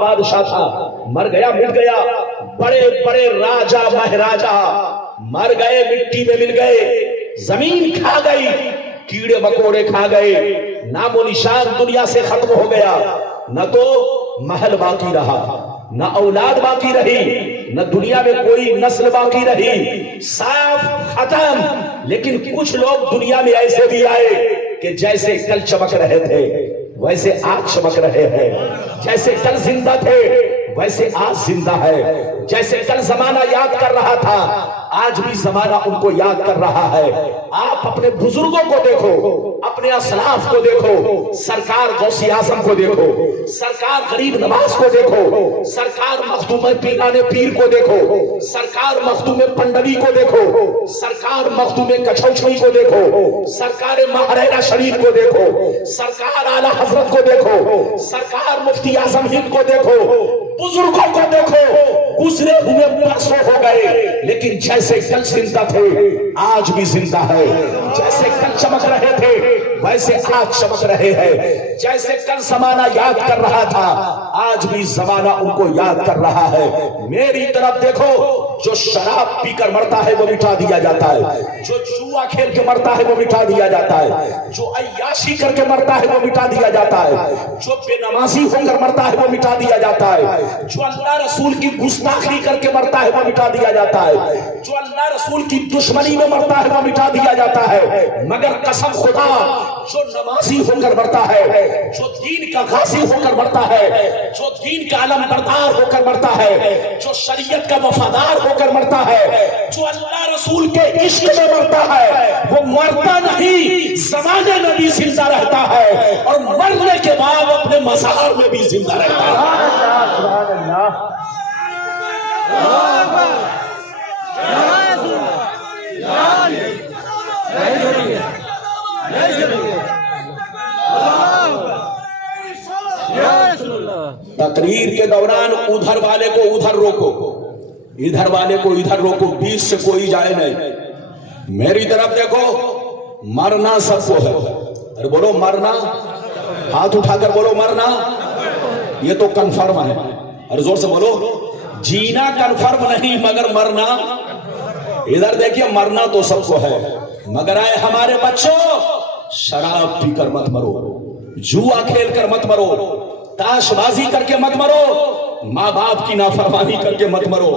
بادشاہ تھا، مر گیا مٹ گیا، بڑے بڑے راجا مہاراجا مر گئے، مٹی میں مل گئے، زمین کھا گئی، کیڑے مکوڑے کھا گئے، نام و نشان دنیا سے ختم ہو گیا، نہ تو محل باقی رہا، نہ اولاد باقی رہی، نہ دنیا میں کوئی نسل باقی رہی، صاف ختم۔ لیکن کچھ لوگ دنیا میں ایسے بھی آئے کہ جیسے کل چمک رہے تھے ویسے آج چمک رہے ہیں، جیسے کل زندہ تھے ویسے آج زندہ ہے، جیسے کل زمانہ یاد کر رہا تھا آج بھی زمانہ ان کو یاد کر رہا ہے۔ آپ اپنے بزرگوں کو دیکھو، اپنے اسلاف کو دیکھو، سرکار غوث اعظم کو دیکھو، سرکار غریب نواز کو دیکھو، سرکار مخدوم پیران پیر کو دیکھو، سرکار مخدوم پنڈوی کو دیکھو، سرکار مخدوم کچھوچھوئی کو دیکھو، سرکار مہریرہ شریف کو دیکھو، سرکار اعلی حضرت کو دیکھو، سرکار مفتی اعظم ہند کو دیکھو، بزرگوں کو دیکھو، گزرے ہوئے برسوں ہو گئے لیکن جیسے کل زندہ تھے آج بھی زندہ ہے، جیسے کل چمک رہے تھے ویسے آج چمک رہے ہیں، جیسے کل زمانہ یاد کر رہا تھا آج بھی زمانہ ان کو یاد کر رہا ہے۔ میری طرف دیکھو، جو شراب پی کر مرتا ہے وہ مٹا دیا جاتا ہے، جو جوا کھیل کے مرتا ہے وہ مٹا دیا جاتا ہے، جو عیاشی کر کے مرتا ہے وہ مٹا دیا جاتا ہے، جو بے نمازی ہو کر مرتا ہے وہ مٹا دیا جاتا ہے، جو اللہ رسول کی گستاخی کر کے مرتا ہے وہ مٹا دیا جاتا ہے، جو اللہ رسول کی دشمنی میں مرتا ہے وہ مٹا دیا جاتا ہے، مگر قسم خدا جو نمازی ہو کر مرتا ہے، جو دین کا غازی ہو کر مرتا ہے، جو دین کا علم بردار ہو کر مرتا ہے، جو شریعت کا وفادار ہو کر مرتا ہے، جو اللہ رسول کے عشق میں مرتا ہے وہ مرتا نہیں، زمانے میں بھی زندہ رہتا ہے اور مرنے کے بعد اپنے مزار میں بھی زندہ رہتا ہے۔ تقریر کے دوران ادھر والے کو ادھر روکو، ادھر والے کو ادھر روکو، بیچ سے کوئی جائے نہیں، میری طرف دیکھو، مرنا سب کو ہے، ارے بولو مرنا، ہاتھ اٹھا کر بولو مرنا، یہ تو کنفرم ہے، ارے زور سے بولو، جینا کنفرم نہیں مگر مرنا، ادھر دیکھیے مرنا تو سب کو ہے، مگر آئے ہمارے بچوں شراب پی کر مت مرو، جوا کھیل کر مت مرو، تاش بازی کر کے مت مرو، ماں باپ کی نافرمانی کر کے مت مرو،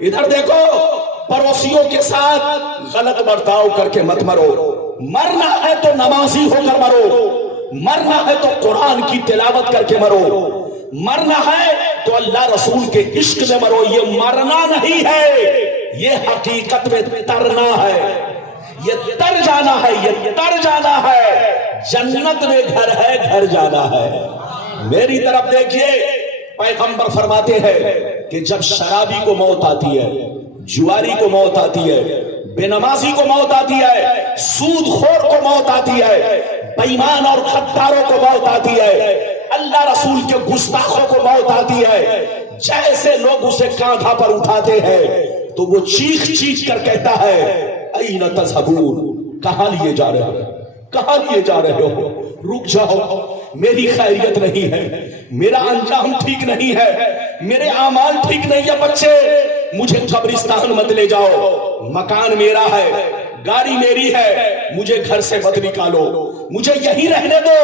ادھر دیکھو پڑوسیوں کے ساتھ غلط برتاؤ کر کے مت مرو، مرنا ہے تو نمازی ہو کر مرو، مرنا ہے تو قرآن کی تلاوت کر کے مرو، مرنا ہے تو اللہ رسول کے عشق میں مرو، یہ مرنا نہیں ہے، یہ حقیقت میں ترنا ہے، یہ تر جانا ہے، یہ تر جانا ہے، جنت میں گھر ہے، گھر جانا ہے۔ میری طرف دیکھیے، پیغمبر فرماتے ہیں کہ جب شرابی کو موت آتی ہے، جواری کو موت آتی ہے، بے نمازی کو موت آتی ہے، سود خور کو موت آتی ہے، بے ایمان اور غداروں کو موت آتی ہے، اللہ رسول کے گستاخوں کو موت آتی ہے، جیسے لوگ اسے کاندھا پر اٹھاتے ہیں تو وہ چیخ چیخ کر کہتا ہے این تذہبون، کہاں لیے جا رہے ہو، کہاں لیے جا رہے ہو، رک جاؤ، میری خیریت نہیں ہے، میرا انجام ٹھیک نہیں ہے، میرے اعمال ٹھیک نہیں ہے، بچے مجھے قبرستان مت لے جاؤ، مکان میرا ہے، گاڑی میری ہے، مجھے گھر سے مت نکالو، مجھے یہی رہنے دو۔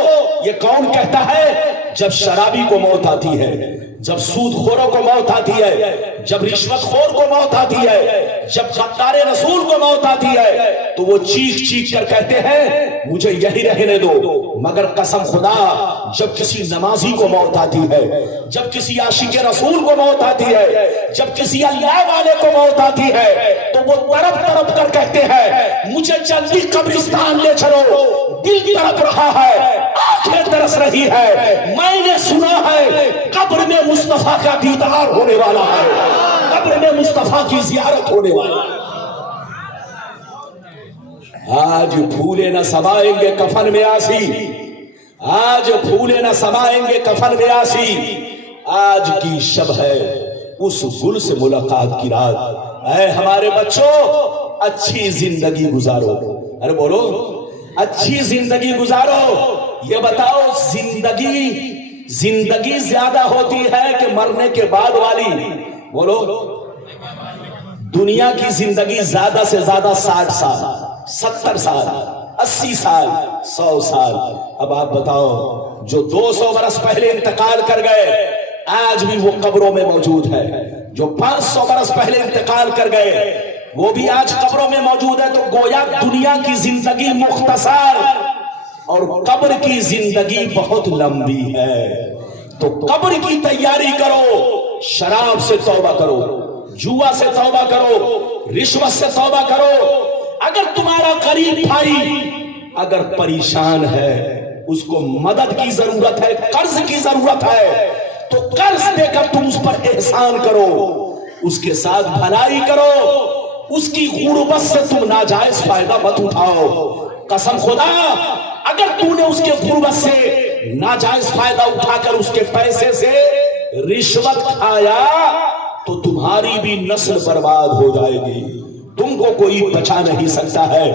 یہ کون کہتا ہے؟ جب شرابی کو موت آتی ہے، جب سود خوروں کو موت آتی ہے، جب رشوت خور کو موت آتی ہے، جب غدار رسول کو موت آتی ہے تو وہ چیخ چیخ کر کہتے ہیں مجھے یہی رہنے دو، مگر قسم خدا جب کسی نمازی کو موت آتی ہے، جب کسی عاشق رسول کو موت آتی ہے، جب کسی اللہ والے کو موت آتی ہے تو وہ تڑپ تڑپ کر کہتے ہیں مجھے جلدی قبرستان لے چلو، دل تڑپ رہا ہے، آنکھیں ترس رہی ہے، میں نے سنا ہے قبر میں مصطفیٰ کا دیدار ہونے والا ہے، قبر میں مصطفیٰ کی زیارت ہونے والا ہے۔ آج پھولے نہ سمائیں گے کفن میں آسی، آج پھولے نہ سمائیں گے کفن میں آسی، آج کی شب ہے اس گل سے ملاقات کی رات۔ اے ہمارے بچوں اچھی زندگی گزارو، ارے بولو اچھی زندگی گزارو۔ یہ بتاؤ زندگی زندگی زیادہ ہوتی ہے کہ مرنے کے بعد والی؟ بولو، دنیا کی زندگی زیادہ سے زیادہ 60 سال، 70 سال، 80 سال، 100 سال۔ اب آپ بتاؤ، جو 200 برس پہلے انتقال کر گئے آج بھی وہ قبروں میں موجود ہے، جو 500 برس پہلے انتقال کر گئے وہ بھی آج قبروں میں موجود ہے۔ تو گویا دنیا کی زندگی مختصر اور قبر کی زندگی بہت لمبی ہے۔ تو قبر کی تیاری کرو، شراب سے توبہ کرو، جوا سے توبہ کرو، رشوت سے توبہ کرو۔ اگر تمہارا قریب بھائی اگر پریشان ہے، اس کو مدد کی ضرورت ہے، قرض کی ضرورت ہے، تو قرض دے کر تم اس پر احسان کرو، اس کے ساتھ بھلائی کرو، اس کی غربت سے تم ناجائز فائدہ مت اٹھاؤ۔ قسم خدا، اگر تو نے اس کے غربت سے ناجائز فائدہ اٹھا کر اس کے پیسے سے رشوت کھایا تو تمہاری بھی نسل برباد ہو جائے گی، تم کو کوئی بچا نہیں سکتا ہے۔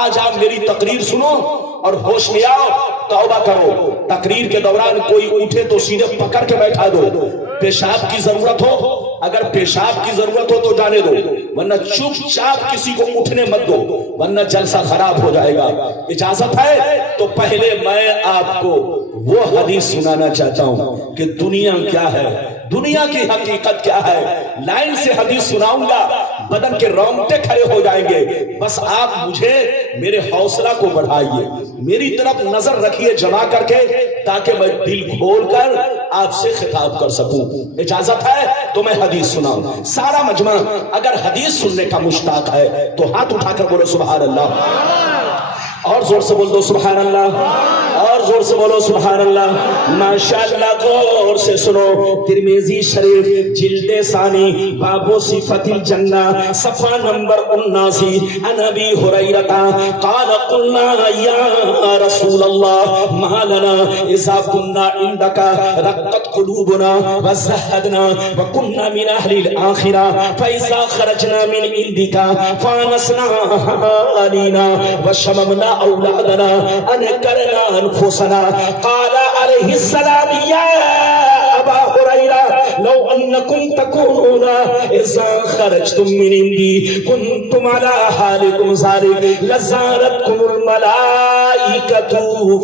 آج آپ میری تقریر سنو اور ہوش میں آؤ، توبہ کرو۔ تقریر کے دوران کوئی اٹھے تو سیدھے پکڑ کے بیٹھا دو۔ پیشاب کی ضرورت ہو، اگر پیشاب کی ضرورت ہو تو جانے دو، ورنہ چپ چاپ کسی کو اٹھنے مت دو، ورنہ جلسہ خراب ہو جائے گا۔ اجازت ہے تو پہلے میں آپ کو وہ حدیث سنانا چاہتا ہوں کہ دنیا کیا ہے، دنیا کی حقیقت کیا ہے۔ لائن سے حدیث سناؤں گا، بدن کے رونگٹے کھڑے ہو جائیں گے۔ بس آپ مجھے میرے حوصلہ کو بڑھائیے، میری طرف نظر رکھیے جمع کر کے، تاکہ میں دل کھول کر آپ سے خطاب کر سکوں۔ اجازت ہے تو میں حدیث سناؤں۔ سارا مجمع اگر حدیث سننے کا مشتاق ہے تو ہاتھ اٹھا کر بولو سبحان اللہ، اور زور سے بول دو سبحان اللہ، اور زور سے بولو سبحان اللہ۔ ماشاءاللہ، غور سے سنو، ترمذی شریف جلد ثانی باب صفت الجنہ صفحہ نمبر 79، عن ابی ہریرہ قال قلنا یا رسول اللہ ما لنا اذا كنا عندك رقت قلوبنا وزهدنا وكنا من اهل الاخره فاذا خرجنا من عندك فانسنا علينا وشممنا اولادنا انكرنا انفسنا۔ قال عليه السلام یا ابا ہریرہ لو انکم تکونون اذا خرجتم من عندی کنتم علی حالکم ذلک لزارتکم الملائکۃ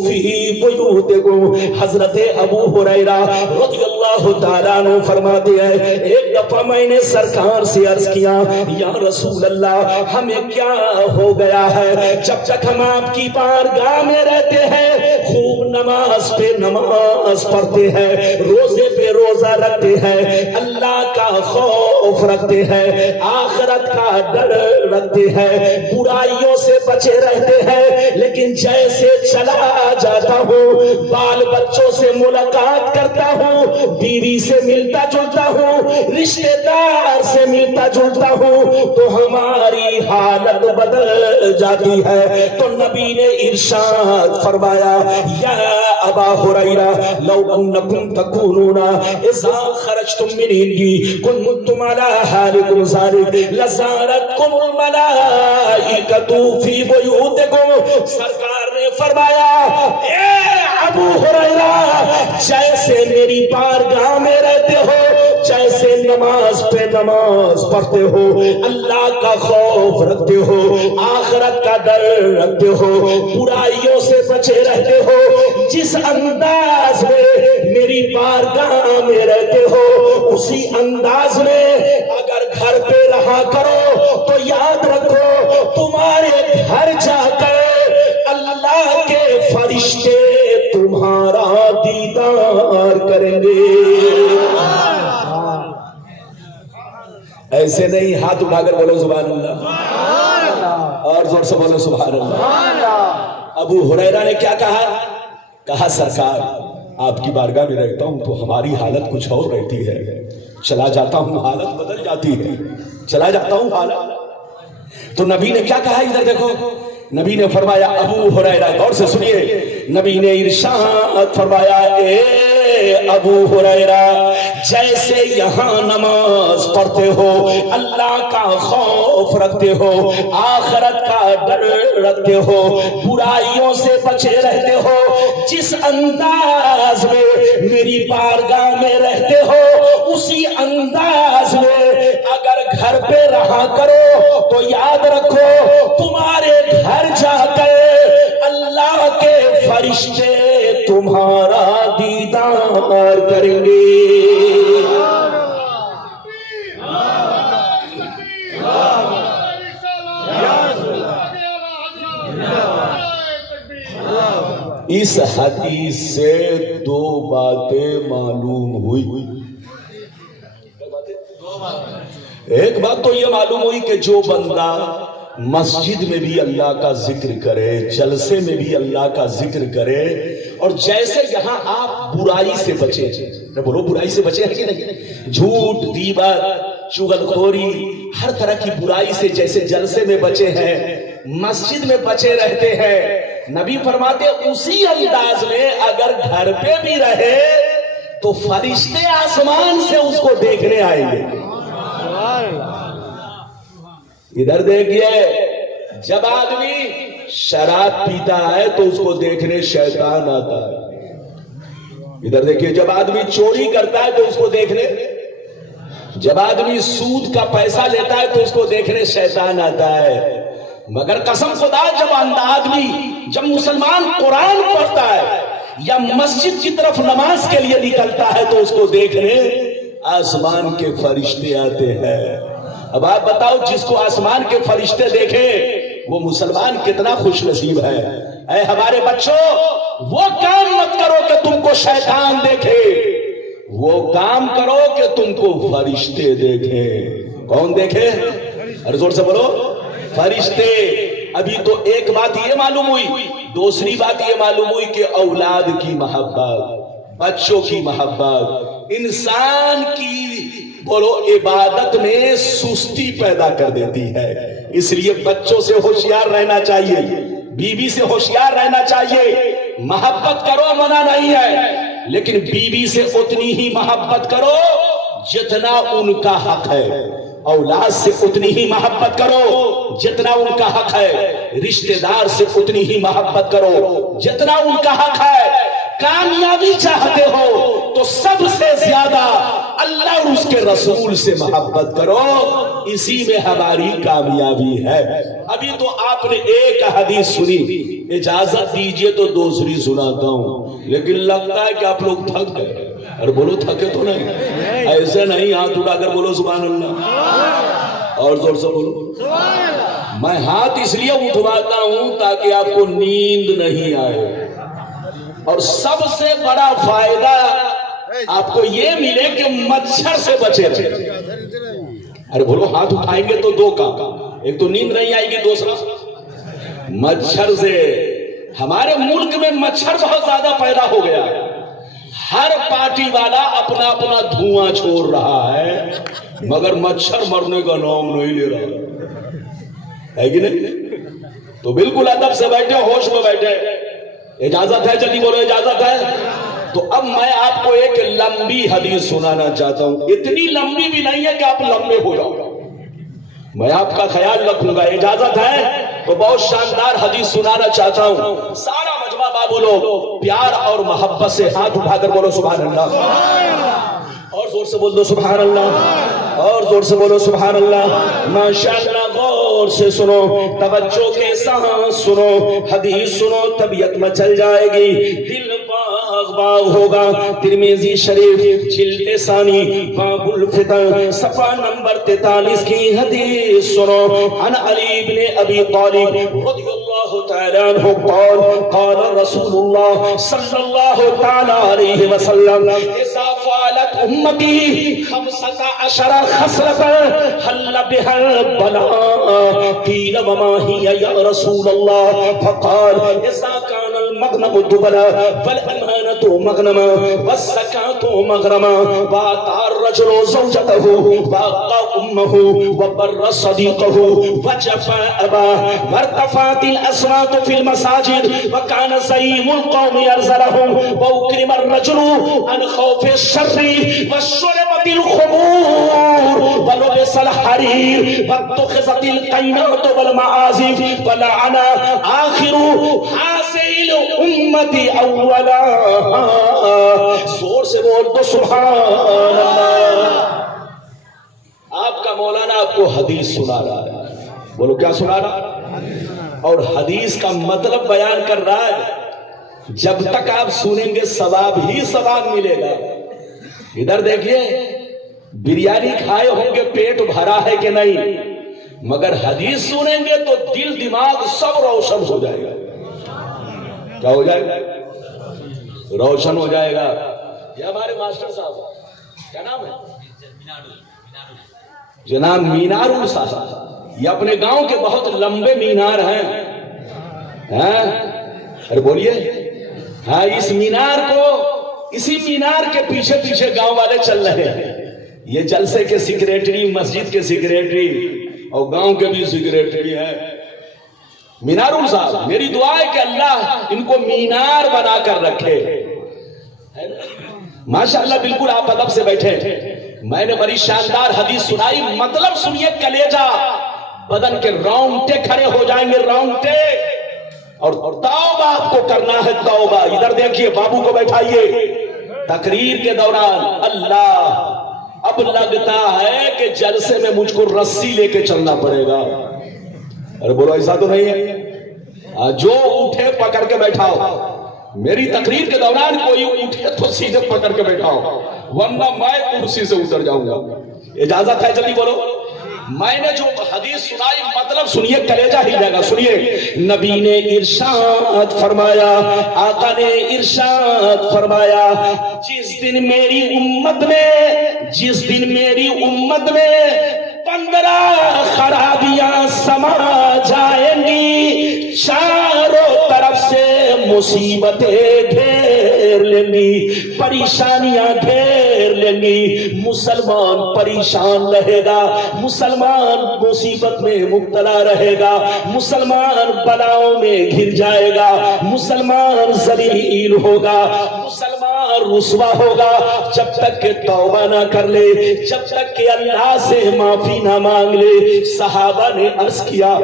فی بیوتکم۔ حضرت ابو ہریرہ رضی اللہ تعالیٰ عنہ فرماتے ہیں، ایک دفعہ میں نے سرکار سے عرض کیا، یا رسول اللہ ہمیں کیا ہو گیا ہے، جب تک ہم آپ کی بارگاہ میں رہتے ہیں خوب نماز پہ نماز پڑھتے ہیں، روزے پہ روزہ رکھتے ہیں، اللہ کا خوف رکھتے ہیں، آخرت کا ڈر رکھتے ہیں، برائیوں سے بچے رہتے ہیں، لیکن جیسے چلا جاتا ہوں، بال بچوں سے ملاقات کرتا ہوں، بیوی سے ملتا جلتا ہوں، رشتہ دار سے ملتا جلتا ہوں، تو ہماری حالت بدل جاتی ہے۔ تو نبی نے ارشاد فرمایا، یا ابا ہریرہ لو انکم تکونون اذا خرجتم من عندی کنتم علی حالکم ذلک لزارتکم الملائکۃ فی بیوتکم۔ سرکار نے فرمایا، اے ابو ہریرہ جیسے میری بارگاہ میں رہتے ہو، جیسے نماز پہ نماز پڑھتے ہو، اللہ کا خوف رکھتے ہو، آخرت کا ڈر رکھتے ہو، برائیوں سے بچے رہتے ہو، جس انداز میں میری بارگاہ میں رہتے ہو اسی انداز میں اگر گھر پہ رہا کرو تو یاد رکھو تمہارے گھر جا کر اللہ کے فرشتے تمہارا دیدار کریں گے۔ ایسے نہیں، ہاتھ اٹھا کر بولو سبحان اللہ، اور زور سے بولو سبحان اللہ۔ ابو ہریرہ نے کیا کہا سرکار آپ کی بارگاہ میں رہتا ہوں تو ہماری حالت کچھ اور رہتی ہے، چلا جاتا ہوں حالت بدل جاتی ہے، چلا جاتا ہوں حالت۔ تو نبی نے کیا کہا، ادھر دیکھو، نبی نے فرمایا، ابو ہریرہ غور سے سنیے، نبی نے ارشاد فرمایا، اے ابو ہریرہ جیسے یہاں نماز پڑھتے ہو، اللہ کا خوف رکھتے ہو، آخرت کا ڈر رکھتے ہو، برائیوں سے بچے رہتے ہو، جس انداز میں میری بارگاہ میں رہتے ہو اسی انداز میں اگر گھر پہ رہا کرو تو یاد رکھو تمہارے گھر جا کر اللہ کے فرشتے تمہارا دیدار کریں گے۔ اس حدیث سے دو باتیں معلوم ہوئی۔ ایک بات تو یہ معلوم ہوئی کہ جو بندہ مسجد میں بھی اللہ کا ذکر کرے، جلسے میں بھی اللہ کا ذکر کرے، اور جیسے یہاں آپ برائی سے بچے، بولو برائی سے بچے ہیں کہ نہیں، جھوٹ، غیبت، چغلخوری، ہر طرح کی برائی سے جیسے جلسے میں بچے ہیں، مسجد میں بچے رہتے ہیں، نبی فرماتے اسی انداز میں اگر گھر پہ بھی رہے تو فرشتے آسمان سے اس کو دیکھنے آئیں گے۔ ادھر دیکھیے، جب آدمی شراب پیتا ہے تو اس کو دیکھنے شیطان آتا ہے۔ ادھر دیکھیے، جب آدمی چوری کرتا ہے تو اس کو دیکھنے، جب آدمی سود کا پیسہ لیتا ہے تو اس کو دیکھنے شیطان آتا ہے۔ مگر قسم خدا جب مسلمان قرآن پڑھتا ہے یا مسجد کی طرف نماز کے لیے نکلتا ہے تو اس کو دیکھنے آسمان کے فرشتے آتے ہیں۔ اب آپ بتاؤ، جس کو آسمان کے فرشتے دیکھے وہ مسلمان کتنا خوش نصیب ہے۔ اے ہمارے بچوں، وہ کام مت کرو کہ تم کو شیطان دیکھے، وہ کام کرو کہ تم کو فرشتے دیکھے۔ کون دیکھے؟ ارے زور سے بولو، فرشتے۔ ابھی تو ایک بات یہ معلوم ہوئی، دوسری بات یہ معلوم ہوئی کہ اولاد کی محبت، بچوں کی محبت انسان کی بولو عبادت میں سستی پیدا کر دیتی ہے۔ اس لیے بچوں سے ہوشیار رہنا چاہیے، بیوی سے ہوشیار رہنا چاہیے۔ محبت کرو، منع نہیں ہے، لیکن بیوی سے اتنی ہی محبت کرو جتنا ان کا حق ہے، اولاد سے اتنی ہی محبت کرو جتنا ان کا حق ہے، رشتہ دار سے اتنی ہی محبت کرو جتنا ان کا حق ہے۔ کامیابی چاہتے ہو تو سب سے زیادہ اللہ اور اس کے رسول سے محبت کرو، اسی میں ہماری کامیابی ہے۔ ابھی تو آپ نے ایک حدیث سنی، اجازت دیجئے تو دوسری سناتا ہوں، لیکن لگتا ہے کہ آپ لوگ تھک گئے۔ ارے بولو، تھکے تو نہیں؟ ایسے نہیں، ہاتھ اٹھا کر بولو سبحان اللہ، اور زور سے بولو۔ میں ہاتھ اس لیے اٹھواتا ہوں تاکہ آپ کو نیند نہیں آئے، اور سب سے بڑا فائدہ آپ کو یہ ملے کہ مچھر سے بچے رہے۔ ارے بولو، ہاتھ اٹھائیں گے تو دو کام، ایک تو نیند نہیں آئے گی، دوسرا مچھر سے۔ ہمارے ملک میں مچھر بہت زیادہ پیدا ہو گیا ہے، ہر پارٹی والا اپنا اپنا دھواں چھوڑ رہا ہے، مگر مچھر مرنے کا نام نہیں لے رہا ہے کہ نہیں؟ تو بالکل ادب سے بیٹھے، ہوش میں بیٹھے۔ اجازت ہے؟ جلدی بولو، اجازت ہے؟ تو اب میں آپ کو ایک لمبی حدیث سنانا چاہتا ہوں، اتنی لمبی بھی نہیں ہے کہ آپ لمبے ہو جاؤ، میں آپ کا خیال رکھوں گا۔ اجازت ہے تو بہت شاندار حدیث سنانا چاہتا ہوں۔ سارا مجمع بابو لوگ پیار اور محبت سے ہاتھ اٹھا کر بولو سبحان اللہ، اور زور سے بول دو سبحان اللہ، اور زور سے بولو سبحان اللہ۔ ماشاءاللہ، غور سے سنو، توجہ کے ساتھ سنو، حدیث سنو، طبیعت میں چل جائے گی، دل باغ باغ ہوگا۔ ترمذی شریف جلد ثانی باب الفتن صفحہ نمبر 43 کی حدیث سنو۔ عن علی بن ابی طالب رضی اللہ تعالی عنہ قال قال رسول اللہ صلی اللہ تعالی علیہ وسلم اذا فعلت امتی 15 خصلة حل بها البلاء قيل وما هي يا رسول الله فقال اذا كان المغنم الدبل والامانة مغنما والزکاۃ مغرما وآتى الرجل زوجته وآقى أمه وبر صديقه وجفى أباه وارتفعت الأصوات في المساجد وكان زعيم القوم يرزلهم وأكرم الرجل عن خوف الشر وشربت الخمور ولبس الحرير واتخذت القينات والمعازف ولعن آخر هذه الأمة أولها. زور سے بول تو سبحان اللہ. آپ کا مولانا آپ کو حدیث سنا رہا ہے. بولو کیا سنا رہا ہے؟ اور حدیث کا مطلب بیان کر رہا ہے. جب تک آپ سنیں گے ثواب ہی ثواب ملے گا. ادھر دیکھیے بریانی کھائے ہوں گے پیٹ بھرا ہے کہ نہیں, مگر حدیث سنیں گے تو دل دماغ سب روشن ہو جائے گا. کیا ہو جائے گا؟ روشن ہو جائے گا. یہ ہمارے ماسٹر صاحب کیا نام ہے؟ جناب مینار صاحب. یہ اپنے گاؤں کے بہت لمبے مینار ہیں. ارے بولیے. ہاں اس مینار کو, اسی مینار کے پیچھے پیچھے گاؤں والے چل رہے ہیں. یہ جلسے کے سیکریٹری, مسجد کے سیکریٹری اور گاؤں کے بھی سیکریٹری ہیں. مینارول صاحب, میری دعا ہے کہ اللہ ان کو مینار بنا کر رکھے. ماشاءاللہ بالکل آپ ادب سے بیٹھے. میں نے بڑی شاندار حدیث سنائی, مطلب سنیے کلیجہ بدن کے رونگٹے کھڑے ہو جائیں گے, رونگٹے. اور توبہ آپ کو کرنا ہے, توبہ. ادھر دیکھیے بابو کو بیٹھائیے. تقریر کے دوران اللہ اب لگتا ہے کہ جلسے میں مجھ کو رسی لے کے چلنا پڑے گا. ارے بولو ایسا تو نہیں ہے. جو اٹھے پکڑ کے بیٹھاؤ. میری تقریر کے دوران کوئی اٹھے تو سیدھے پکڑ کے بیٹھاؤ, ورنہ میں کرسی سے اتر جاؤں گا. اجازت ہے؟ جلدی بولو. میں نے جو حدیث سنائی مطلب سنیے, کلیجہ ہل جائے گا. سنیے. نبی نے ارشاد فرمایا, آقا نے ارشاد فرمایا, جس دن میری امت میں 15 خرابیاں سما جائیں گی, چاروں طرف سے مصیبتیں گھیر لیں گی, پریشانیاں گھیر لیں گی. مسلمان پریشان رہے گا, مسلمان مصیبت میں مبتلا رہے گا, مسلمان بلاؤں میں گھر جائے گا, مسلمان ذلیل ہوگا, مسلمان رسوا ہوگا. جب تک کہ توبہ نہ کر لے, جب تک کہ اللہ سے معافی نہ مانگ لے. صحابہ نے عرض کیا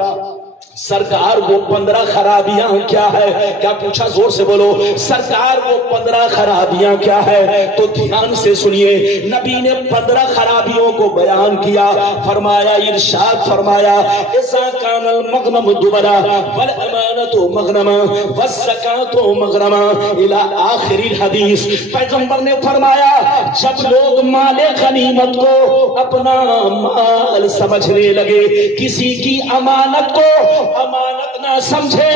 سرکار وہ 15 خرابیاں کیا ہے؟ کیا پوچھا؟ زور سے بولو. سرکار وہ 15 خرابیاں کیا ہے؟ تو دھیان سے سنیے. نبی نے 15 خرابیوں کو بیان کیا. فرمایا, ارشاد فرمایا, اذا کان المغنم دبرا والامانۃ مغنما والزکاۃ مغرما الی آخر الحدیث. پیغمبر نے فرمایا جب لوگ مال غنیمت کو اپنا مال سمجھنے لگے, کسی کی امانت کو امانت نہ سمجھے,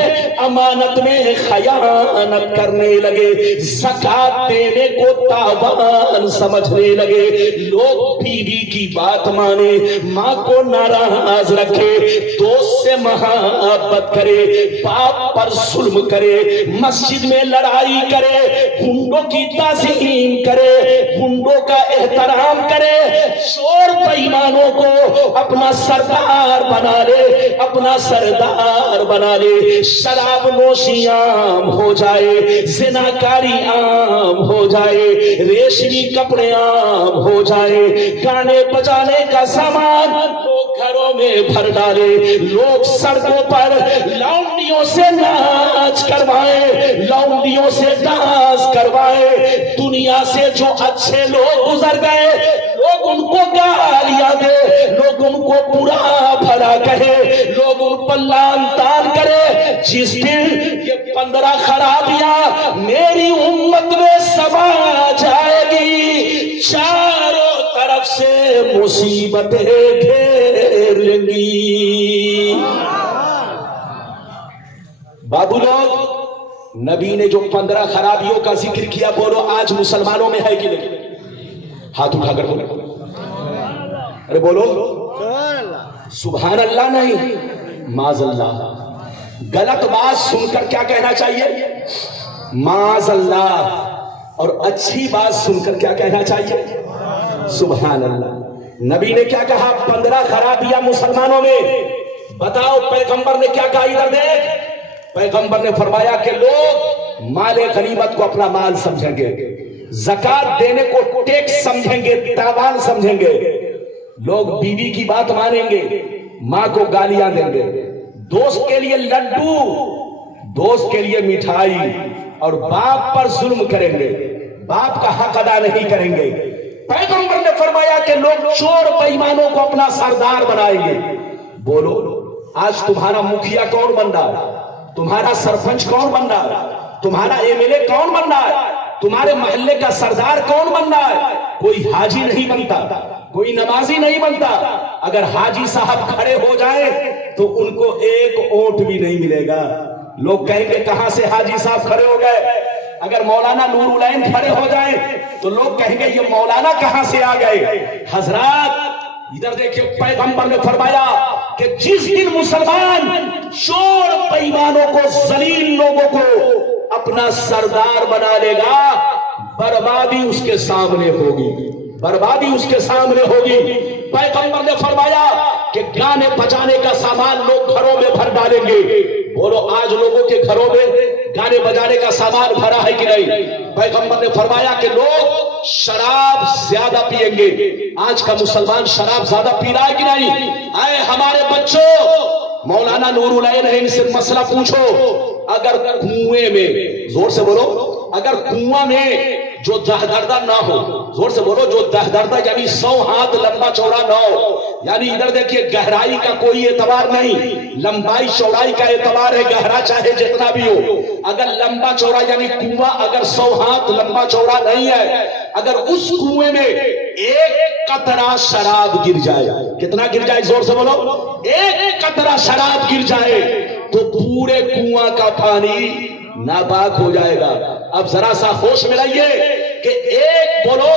امانت میں خیانت کرنے لگے, زکات دینے کو تاوان سمجھنے لگے, لوگ بیوی کی بات مانے, ماں کو ناراض رکھے, دوست سے محبت کرے, باپ پر ظلم کرے, مسجد میں لڑائی کرے, گنڈوں کی تعظیم کرے, گنڈوں کا احترام کرے, چور بےایمانوں کو اپنا سردار بنا لے, اپنا سردار بنا لے, شراب نوشی عام ہو جائے, زناکاری عام ہو جائے, ریشمی کپڑے عام ہو جائے, گانے بجانے کا سامان لوگ گھروں میں بھر ڈالے, لوگ سڑکوں پر لونڈیوں سے ناچ کروائے, لونڈیوں سے ڈانس کروائے. دنیا سے جو اچھے لوگ گزر گئے لوگ ان کو گالیاں دے, لوگ ان کو برا بھلا کہے, لوگ ان پر لعن طعن کرے. جس دن یہ 15 خرابیاں میری امت میں سما جائے گی, چاروں طرف سے مصیبتیں گھیر لیں گی. بابو لوگ, نبی نے جو 15 خرابیوں کا ذکر کیا, بولو آج مسلمانوں میں ہے کہ نہیں؟ ہاتھ اٹھا کر بولو. ارے بولو سبحان اللہ نہیں, معاذ اللہ. غلط بات سن کر کیا کہنا چاہیے؟ معاذ اللہ. اور اچھی بات سن کر کیا کہنا چاہیے؟ سبحان اللہ۔ نبی نے کیا کہا؟ 15 خرابیاں مسلمانوں میں، بتاؤ پیغمبر نے کیا کہا؟ ادھر دیکھ، پیغمبر نے فرمایا کہ لوگ مال غنیمت کو اپنا مال سمجھیں گے، زکات دینے کو ٹیکس سمجھیں گے، تاوان سمجھیں گے، لوگ بیوی کی بات مانیں گے، ماں کو گالیاں دیں گے، دوست کے لیے لڈو، دوست کے لیے مٹھائی، اور باپ پر ظلم کریں گے، باپ کا حق ادا نہیں کریں گے۔ پیغمبر نے فرمایا کہ لوگ چور بے ایمانوں کو اپنا سردار بنائیں گے۔ بولو آج تمہارا مکھیا کون بن رہا ہے؟ تمہارا سرپنچ کون بن رہا ہے؟ تمہارا ایم ایل اے کون بن رہا ہے؟ تمہارے محلے کا سردار کون بن رہا ہے؟ کوئی حاجی نہیں بنتا، کوئی نمازی نہیں بنتا۔ اگر حاجی صاحب کھڑے ہو جائیں تو ان کو ایک اونٹ بھی نہیں ملے گا۔ لوگ کہیں گے کہاں سے حاجی صاحب کھڑے ہو گئے؟ اگر مولانا نور العین کھڑے ہو جائیں تو لوگ کہیں گے یہ مولانا کہاں سے آ گئے؟ حضرات ادھر دیکھیں، پیغمبر نے فرمایا کہ جس دن مسلمان چور بے ایمانوں کو، ذلیل لوگوں کو اپنا سردار بنا لے گا، بربادی اس کے سامنے ہوگی، بربادی اس کے سامنے ہوگی۔ پیغمبر نے فرمایا کہ گانے بجانے کا سامان لوگ گھروں میں بھر ڈالیں گے۔ بولو آج لوگوں کے گھروں میں گانے بجانے کا سامان بھرا ہے کہ نہیں؟ پیغمبر نے فرمایا کہ لوگ شراب زیادہ پیئیں گے۔ آج کا مسلمان شراب زیادہ پی رہا ہے کہ نہیں؟ اے ہمارے بچوں، مولانا نور العین ہے، ان سے مسئلہ پوچھو۔ اگر کنویں میں، زور سے بولو، اگر کنواں میں جو دہدردہ نہ ہو، زور سے بولو، جو دہدردہ یعنی 100 ہاتھ لمبا چوڑا نہ ہو، یعنی ادھر دیکھیے گہرائی کا کوئی اعتبار نہیں، لمبائی چوڑائی کا اعتبار ہے، گہرا چاہے جتنا بھی ہو۔ اگر لمبا چوڑا یعنی کنواں اگر 100 ہاتھ لمبا چوڑا نہیں ہے، اگر اس کنویں میں ایک قطرہ شراب گر جائے، کتنا گر جائے؟ زور سے بولو، ایک قطرہ شراب گر جائے تو پورے کنواں کا پانی ناپاک ہو جائے گا۔ اب ذرا سا ہوش میں رہیے کہ ایک بولو،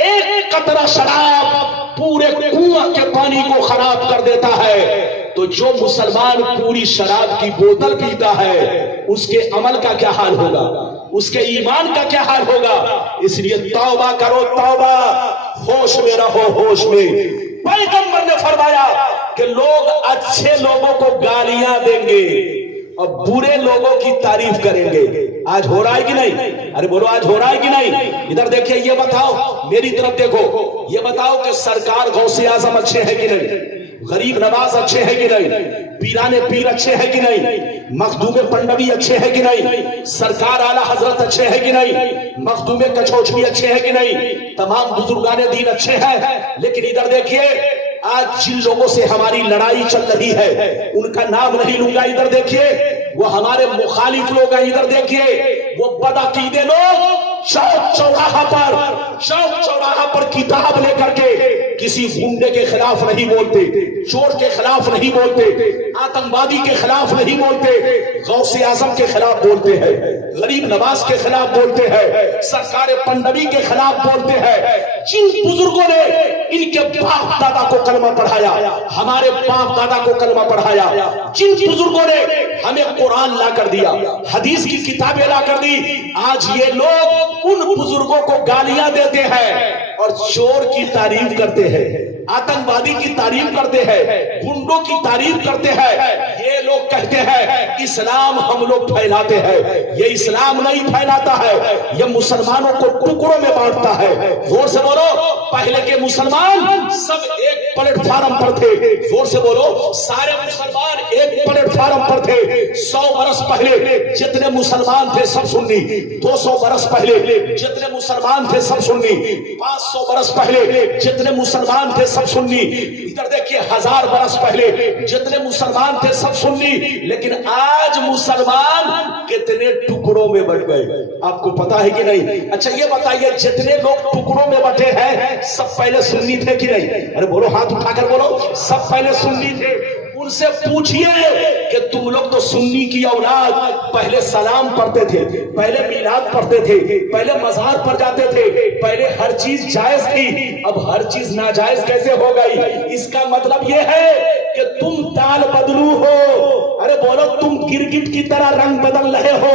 ایک قطرہ شراب پورے کنواں کے پانی کو خراب کر دیتا ہے، تو جو مسلمان پوری شراب کی بوتل پیتا ہے اس کے عمل کا کیا حال ہوگا؟ اس کے ایمان کا کیا حال ہوگا؟ اس لیے توبہ کرو، توبہ، ہوش میں رہو، ہوش میں۔ پیغمبر نے فرمایا کہ لوگ اچھے لوگوں کو گالیاں دیں گے اور برے لوگوں کی تعریف کریں گے۔ آج ہو رہا ہے کہ نہیں؟ ارے بولو آج ہو رہا ہے کہ نہیں؟ ادھر دیکھیں، یہ بتاؤ، میری طرف دیکھو، یہ بتاؤ کہ سرکار غوث اعظم اچھے ہیں کہ نہیں؟ غریب نواز اچھے ہیں کہ نہیں؟ پیرانے پیر اچھے ہیں کہ نہیں؟ مخدوم پنڈوی اچھے ہیں کہ نہیں؟ سرکار اعلی حضرت اچھے ہیں کہ نہیں؟ مخدوم کچھوچوی اچھے ہیں کہ نہیں؟ تمام بزرگان دین اچھے ہیں۔ لیکن ادھر دیکھیے، آج جن لوگوں سے ہماری لڑائی چل رہی ہے ان کا نام نہیں لوں گا، ادھر دیکھیے، وہ ہمارے مخالف لوگ ہیں، ادھر دیکھیے، وہ بدعقیدے لوگ چوک چوراہا پر کتاب لے کر کے کسی گنڈے کے خلاف نہیں بولتے، چور کے خلاف نہیں بولتے، آتنکوادی کے خلاف نہیں بولتے، غوث اعظم کے خلاف بولتے ہیں، غریب نواز کے خلاف بولتے ہیں، سرکار پنڈوی کے خلاف بولتے ہیں۔ جن بزرگوں نے ان کے باپ دادا کو کلمہ پڑھایا، ہمارے باپ دادا کو کلمہ پڑھایا، جن بزرگوں نے ہمیں قرآن لا کر دیا، حدیث کی کتابیں لا کر دی، آج یہ لوگ ان بزرگوں کو گالیاں دیتے ہیں اور چور کی تعریف کرتے ہیں، آتنکوادی کی تعریف کرتے ہیں، گنڈوں کی تعریف کرتے ہیں۔ یہ لوگ کہتے ہیں اسلام ہم لوگ پھیلاتے ہیں، یہ اسلام نہیں پھیلاتا ہے، یہ مسلمانوں کو ٹکڑوں میں بانٹتا ہے۔ زور سے بولو، پہلے کے مسلمان سب ایک پلیٹ فارم پر تھے، زور سے بولو، سارے مسلمان ایک پلیٹ فارم پر تھے۔ 100 برس پہلے جتنے مسلمان تھے سب سنی، 200 برس پہلے جتنے مسلمان تھے سب سنی، 500 برس پہلے جتنے مسلمان تھے سب سنی، ادھر دیکھیے 1000 برس پہلے جتنے مسلمان تھے سب سنی۔ لیکن آج مسلمان کتنے ٹکڑوں میں بٹ گئے، آپ کو پتا ہے کہ نہیں؟ اچھا یہ بتائیے، جتنے لوگ ٹکڑوں میں بٹے ہیں سب پہلے سنی تھے کہ نہیں؟ ارے بولو، ہاتھ اٹھا کر بولو، سب پہلے سنی تھے۔ ان سے پوچھئے کہ تم لوگ تو سنی کی اولاد، پہلے سلام پڑھتے تھے، پہلے میلاد پڑھتے تھے، پہلے مزار پر جاتے تھے، پہلے ہر چیز جائز تھی، اب ہر چیز ناجائز کیسے ہو گئی؟ اس کا مطلب یہ ہے کہ تم تال بدلو ہو، ارے بولو، تم گرگٹ کی طرح رنگ بدل رہے ہو،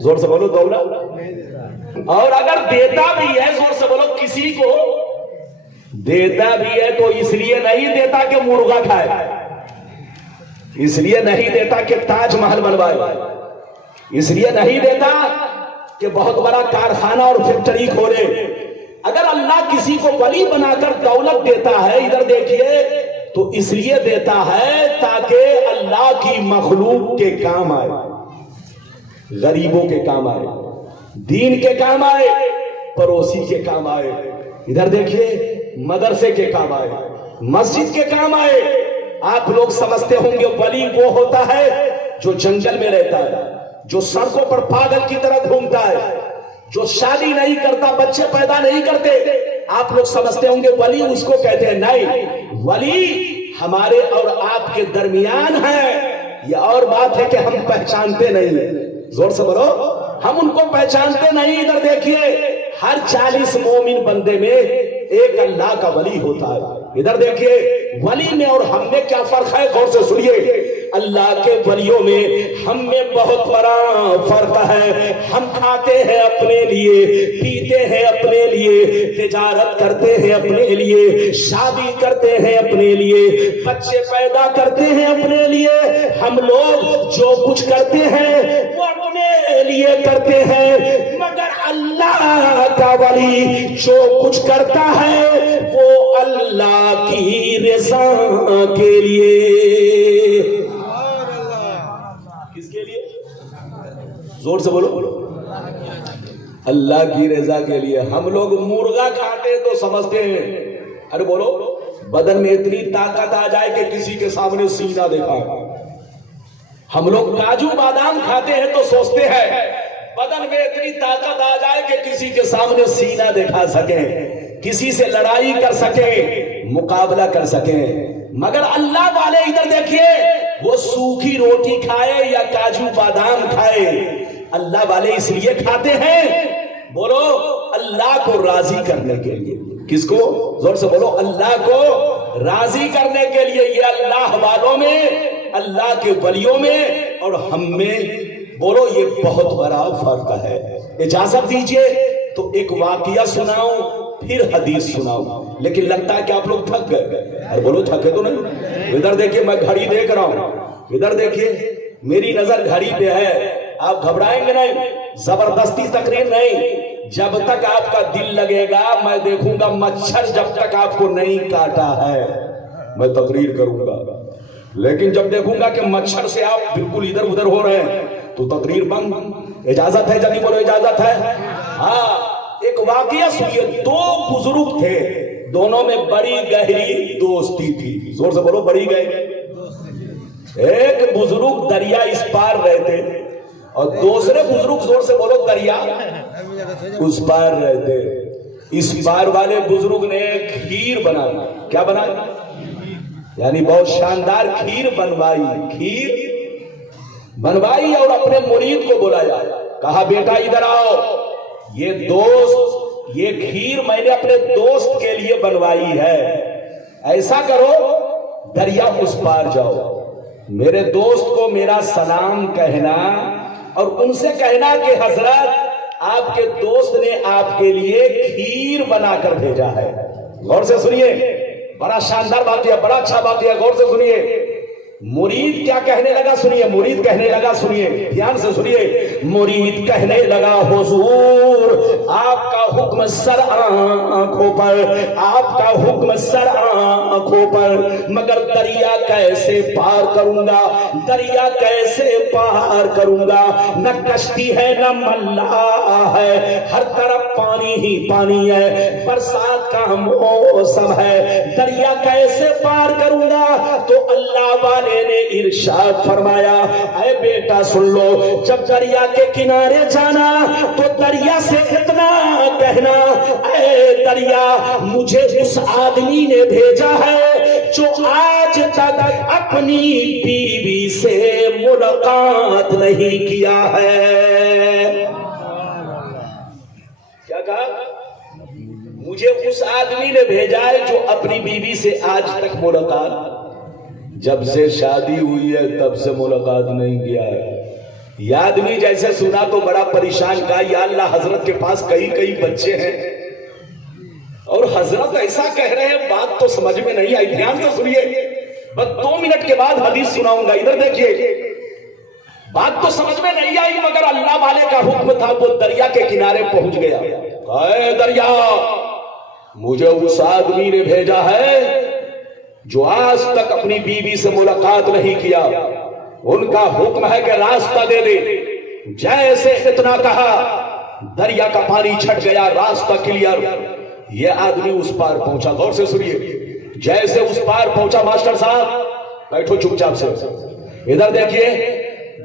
زور سے بولو دولت. اور اگر دیتا بھی ہے, زور سے بولو, کسی کو دیتا بھی ہے تو اس لیے نہیں دیتا کہ مرغا کھائے, اس لیے نہیں دیتا کہ تاج محل بنوائے, اس لیے نہیں دیتا کہ بہت بڑا کارخانہ اور فیکٹری کھولے. اگر اللہ کسی کو ولی بنا کر دولت دیتا ہے, ادھر دیکھیے, تو اس لیے دیتا ہے تاکہ اللہ کی مخلوق کے کام آئے, غریبوں کے کام آئے, دین کے کام آئے, پڑوسی کے کام آئے. ادھر دیکھیے, مدرسے کے کام آئے, مسجد کے کام آئے. آپ لوگ سمجھتے ہوں گے ولی وہ ہوتا ہے جو جنگل میں رہتا ہے, جو سڑکوں پر پاگل کی طرح گھومتا ہے, جو شادی نہیں کرتا, بچے پیدا نہیں کرتے. آپ لوگ سمجھتے ہوں گے ولی اس کو کہتے ہیں. نہیں, ولی ہمارے اور آپ کے درمیان ہے. یہ اور بات ہے کہ ہم پہچانتے نہیں. زور سے بولو, ہم ان کو پہچانتے نہیں. ادھر دیکھیے, ہر 40 مومن بندے میں ایک اللہ کا ولی ہوتا ہے. ادھر دیکھیے, ولی میں اور ہم میں کیا فرق ہے, غور سے سنیے. اللہ کے ولیوں میں ہم میں بہت بڑا فرق ہے. ہم کھاتے ہیں اپنے لیے, پیتے ہیں اپنے لیے, تجارت کرتے ہیں اپنے لیے, شادی کرتے ہیں اپنے لیے, بچے پیدا کرتے ہیں اپنے لیے. ہم لوگ جو کچھ کرتے ہیں وہ اپنے لیے کرتے ہیں, مگر اللہ کا ولی جو کچھ کرتا ہے وہ اللہ کی رضا کے لیے. کس کے لیے؟ زور سے بولو, اللہ کی رضا کے لیے. ہم لوگ مرغا کھاتے تو سمجھتے ہیں, ارے بولو, بدن میں اتنی طاقت آ جائے کہ کسی کے سامنے سینہ دیکھا. ہم لوگ کاجو بادام کھاتے ہیں تو سوچتے ہیں بدن میں اتنی طاقت آ جائے کہ کسی کے سامنے سینہ دکھا سکیں, کسی سے لڑائی کر سکیں, مقابلہ کر سکیں. مگر اللہ والے ادھر دیکھیے, وہ سوکھی روٹی کھائے یا کاجو بادام کھائے, اللہ والے اس لیے کھاتے ہیں, بولو, اللہ کو راضی کرنے کے لیے. کس کو؟ زور سے بولو, اللہ کو راضی کرنے کے لیے. یہ اللہ والوں میں, اللہ کے ولیوں میں اور ہم میں, بولو, یہ بہت بڑا فرق ہے. اجازت دیجئے تو ایک واقعہ سناؤں, پھر حدیث سناؤں. لیکن لگتا ہے کہ آپ لوگ تھک گئے. ارے بولو, تھکے تو نہیں؟ ادھر دیکھیے, میں گھڑی دیکھ رہا ہوں. ادھر دیکھیے, میری نظر گھڑی پہ ہے. آپ گھبرائیں گے نہیں, زبردستی تقریر نہیں. جب تک آپ کا دل لگے گا, میں دیکھوں گا مچھر جب تک آپ کو نہیں کاٹا ہے میں تقریر کروں گا. لیکن جب دیکھوں گا کہ مچھر سے آپ بالکل ادھر ادھر ہو رہے ہیں تو تقریر بند. اجازت ہے؟ جلدی بولو, اجازت ہے؟ ہاں. ایک واقعہ سنیے. 2 بزرگ تھے, دونوں میں بڑی گہری دوستی تھی. زور سے بولو, بڑی گہری. ایک بزرگ دریا اس پار رہتے اور دوسرے بزرگ, زور سے بولو, دریا اس پار رہتے. اس پار والے بزرگ نے کھیر بنائی. کیا بنائی؟ یعنی بہت شاندار کھیر بنوائی. کھیر بنوائی اور اپنے مرید کو بلایا, کہا بیٹا ادھر آؤ, یہ دوست, یہ کھیر میں نے اپنے دوست کے لیے بنوائی ہے. ایسا کرو, دریا اس پار جاؤ, میرے دوست کو میرا سلام کہنا اور ان سے کہنا کہ حضرت آپ کے دوست نے آپ کے لیے کھیر بنا کر بھیجا ہے. غور سے سنیے, بڑا شاندار واقعہ, بڑا اچھا واقعہ. غور سے سنیے. مرید کیا کہنے لگا, سنیے. مرید کہنے لگا, سنیے, دھیان سے سنیے. مرید کہنے لگا, حضور آپ کا حکم سر آنکھوں پر, آپ کا حکم سر آنکھوں پر, مگر دریا کیسے پار کروں گا, دریا کیسے پار کروں گا؟ نہ کشتی ہے نہ ملاح ہے, ہر طرف پانی ہی پانی ہے, برسات کا موسم ہے, دریا کیسے پار کروں گا؟ تو اللہ والے نے ارشاد فرمایا, اے بیٹا سن لو, جب دریا کے کنارے جانا تو دریا سے اتنا کہنا, اے دریا مجھے اس آدمی نے بھیجا ہے جو آج تک اپنی بیوی سے ملاقات نہیں کیا ہے. کیا کہا؟ مجھے اس آدمی نے بھیجا ہے جو اپنی بیوی سے آج تک ملاقات, جب سے شادی ہوئی ہے تب سے ملاقات نہیں کیا ہے. یہ آدمی جیسے سنا تو بڑا پریشان کہا یا اللہ حضرت کے پاس کئی بچے ہیں اور حضرت ایسا کہہ رہے ہیں بات تو سمجھ میں نہیں آئی. دھیان سے سنیے, بس 2 منٹ کے بعد حدیث سناؤں گا. ادھر دیکھیے, بات تو سمجھ میں نہیں آئی مگر اللہ والے کا حکم تھا. وہ دریا کے کنارے پہنچ گیا. اے دریا, مجھے اس آدمی نے بھیجا ہے جو آج تک اپنی بیوی سے ملاقات نہیں کیا. ان کا حکم ہے کہ راستہ دے دے. جیسے اتنا کہا دریا کا پانی چھٹ گیا, راستہ کلیئر. یہ آدمی اس پار پہنچا. غور سے سنیے, جیسے اس پار پہنچا, ماسٹر صاحب بیٹھو چپ چاپ سے, ادھر دیکھیے,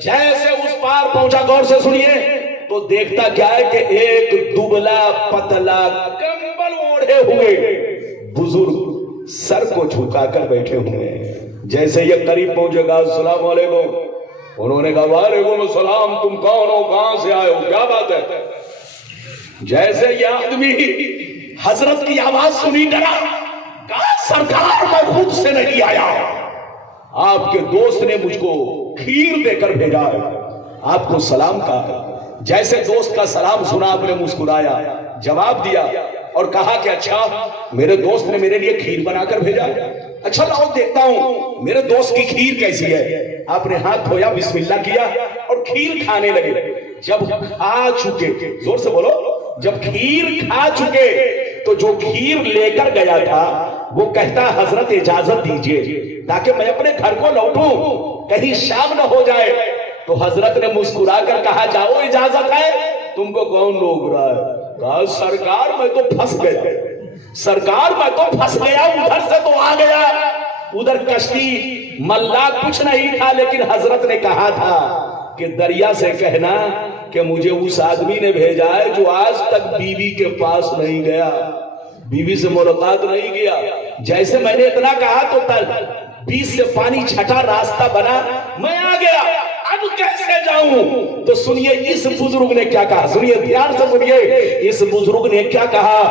جیسے اس پار پہنچا, غور سے سنیے, تو دیکھتا کیا ہے کہ ایک دبلا پتلا کمبل اوڑھے ہوئے بزرگ سر کو جھکا کر بیٹھے ہوئے ہیں. جیسے یہ قریب پہنچے گا, السلام علیکم. انہوں نے کہا وعلیکم السلام, تم کون ہو, کہاں سے آئے ہو, کیا بات ہے. جیسے یہ آدمی حضرت کی آواز سنی ڈرا, کہا سرکار میں خود سے نہیں آیا, آپ کے دوست نے مجھ کو کھیر دے کر بھیجا ہے, آپ کو سلام کہا ہے. جیسے دوست کا سلام سنا آپ نے مسکرایا, جواب دیا اور کہا کہ اچھا میرے دوست نے میرے لیے کھیر بنا کر بھیجا, اچھا لاؤ دیکھتا ہوں میرے دوست کی کھیر کیسی ہے. آپ نے ہاتھ دھویا, بسم اللہ کیا اور کھیر کھانے لگے. جب کھا چکے, زور سے بولو, جب کھیر کھا چکے تو جو کھیر لے کر گیا تھا وہ کہتا حضرت اجازت دیجئے تاکہ میں اپنے گھر کو لوٹوں, کہیں شام نہ ہو جائے. تو حضرت نے مسکرا کر کہا جاؤ, اجازت ہے. تم کو کون روک رہا ہے؟ کہا سرکار میں تو پھنس گیا, سرکار میں تو پھنس گیا, ادھر سے تو آ گیا. ادھر کشتی ملا کچھ نہیں تھا, لیکن حضرت نے کہا تھا کہ دریا سے کہنا کہ مجھے اس آدمی نے بھیجا ہے جو آج تک بیوی کے پاس نہیں گیا, بیوی سے ملاقات نہیں کیا. جیسے میں نے اتنا کہا تو بیچ سے پانی چھٹا, راستہ بنا, میں آ گیا. اب کیسے جاؤں؟ تو سنیے اس بزرگ نے کیا کہا, سنیے دھیان سے سنیے, اس بزرگ نے کیا کہا.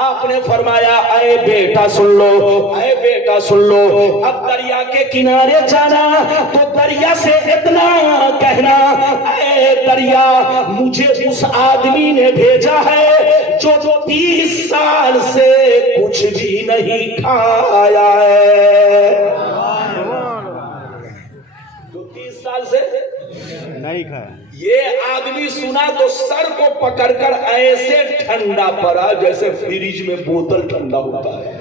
آپ نے فرمایا اے بیٹا سن لو, اے بیٹا سن لو, اب دریا کے کنارے جانا تو دریا سے اتنا کہنا اے دریا مجھے اس آدمی نے بھیجا ہے جو 30 سال سے کچھ بھی نہیں کھایا ہے, جو 30 سال سے نہیں کھایا. یہ آدمی سنا تو سر کو پکڑ کر ایسے ٹھنڈا پڑا جیسے فریج میں بوتل ٹھنڈا ہوتا ہے.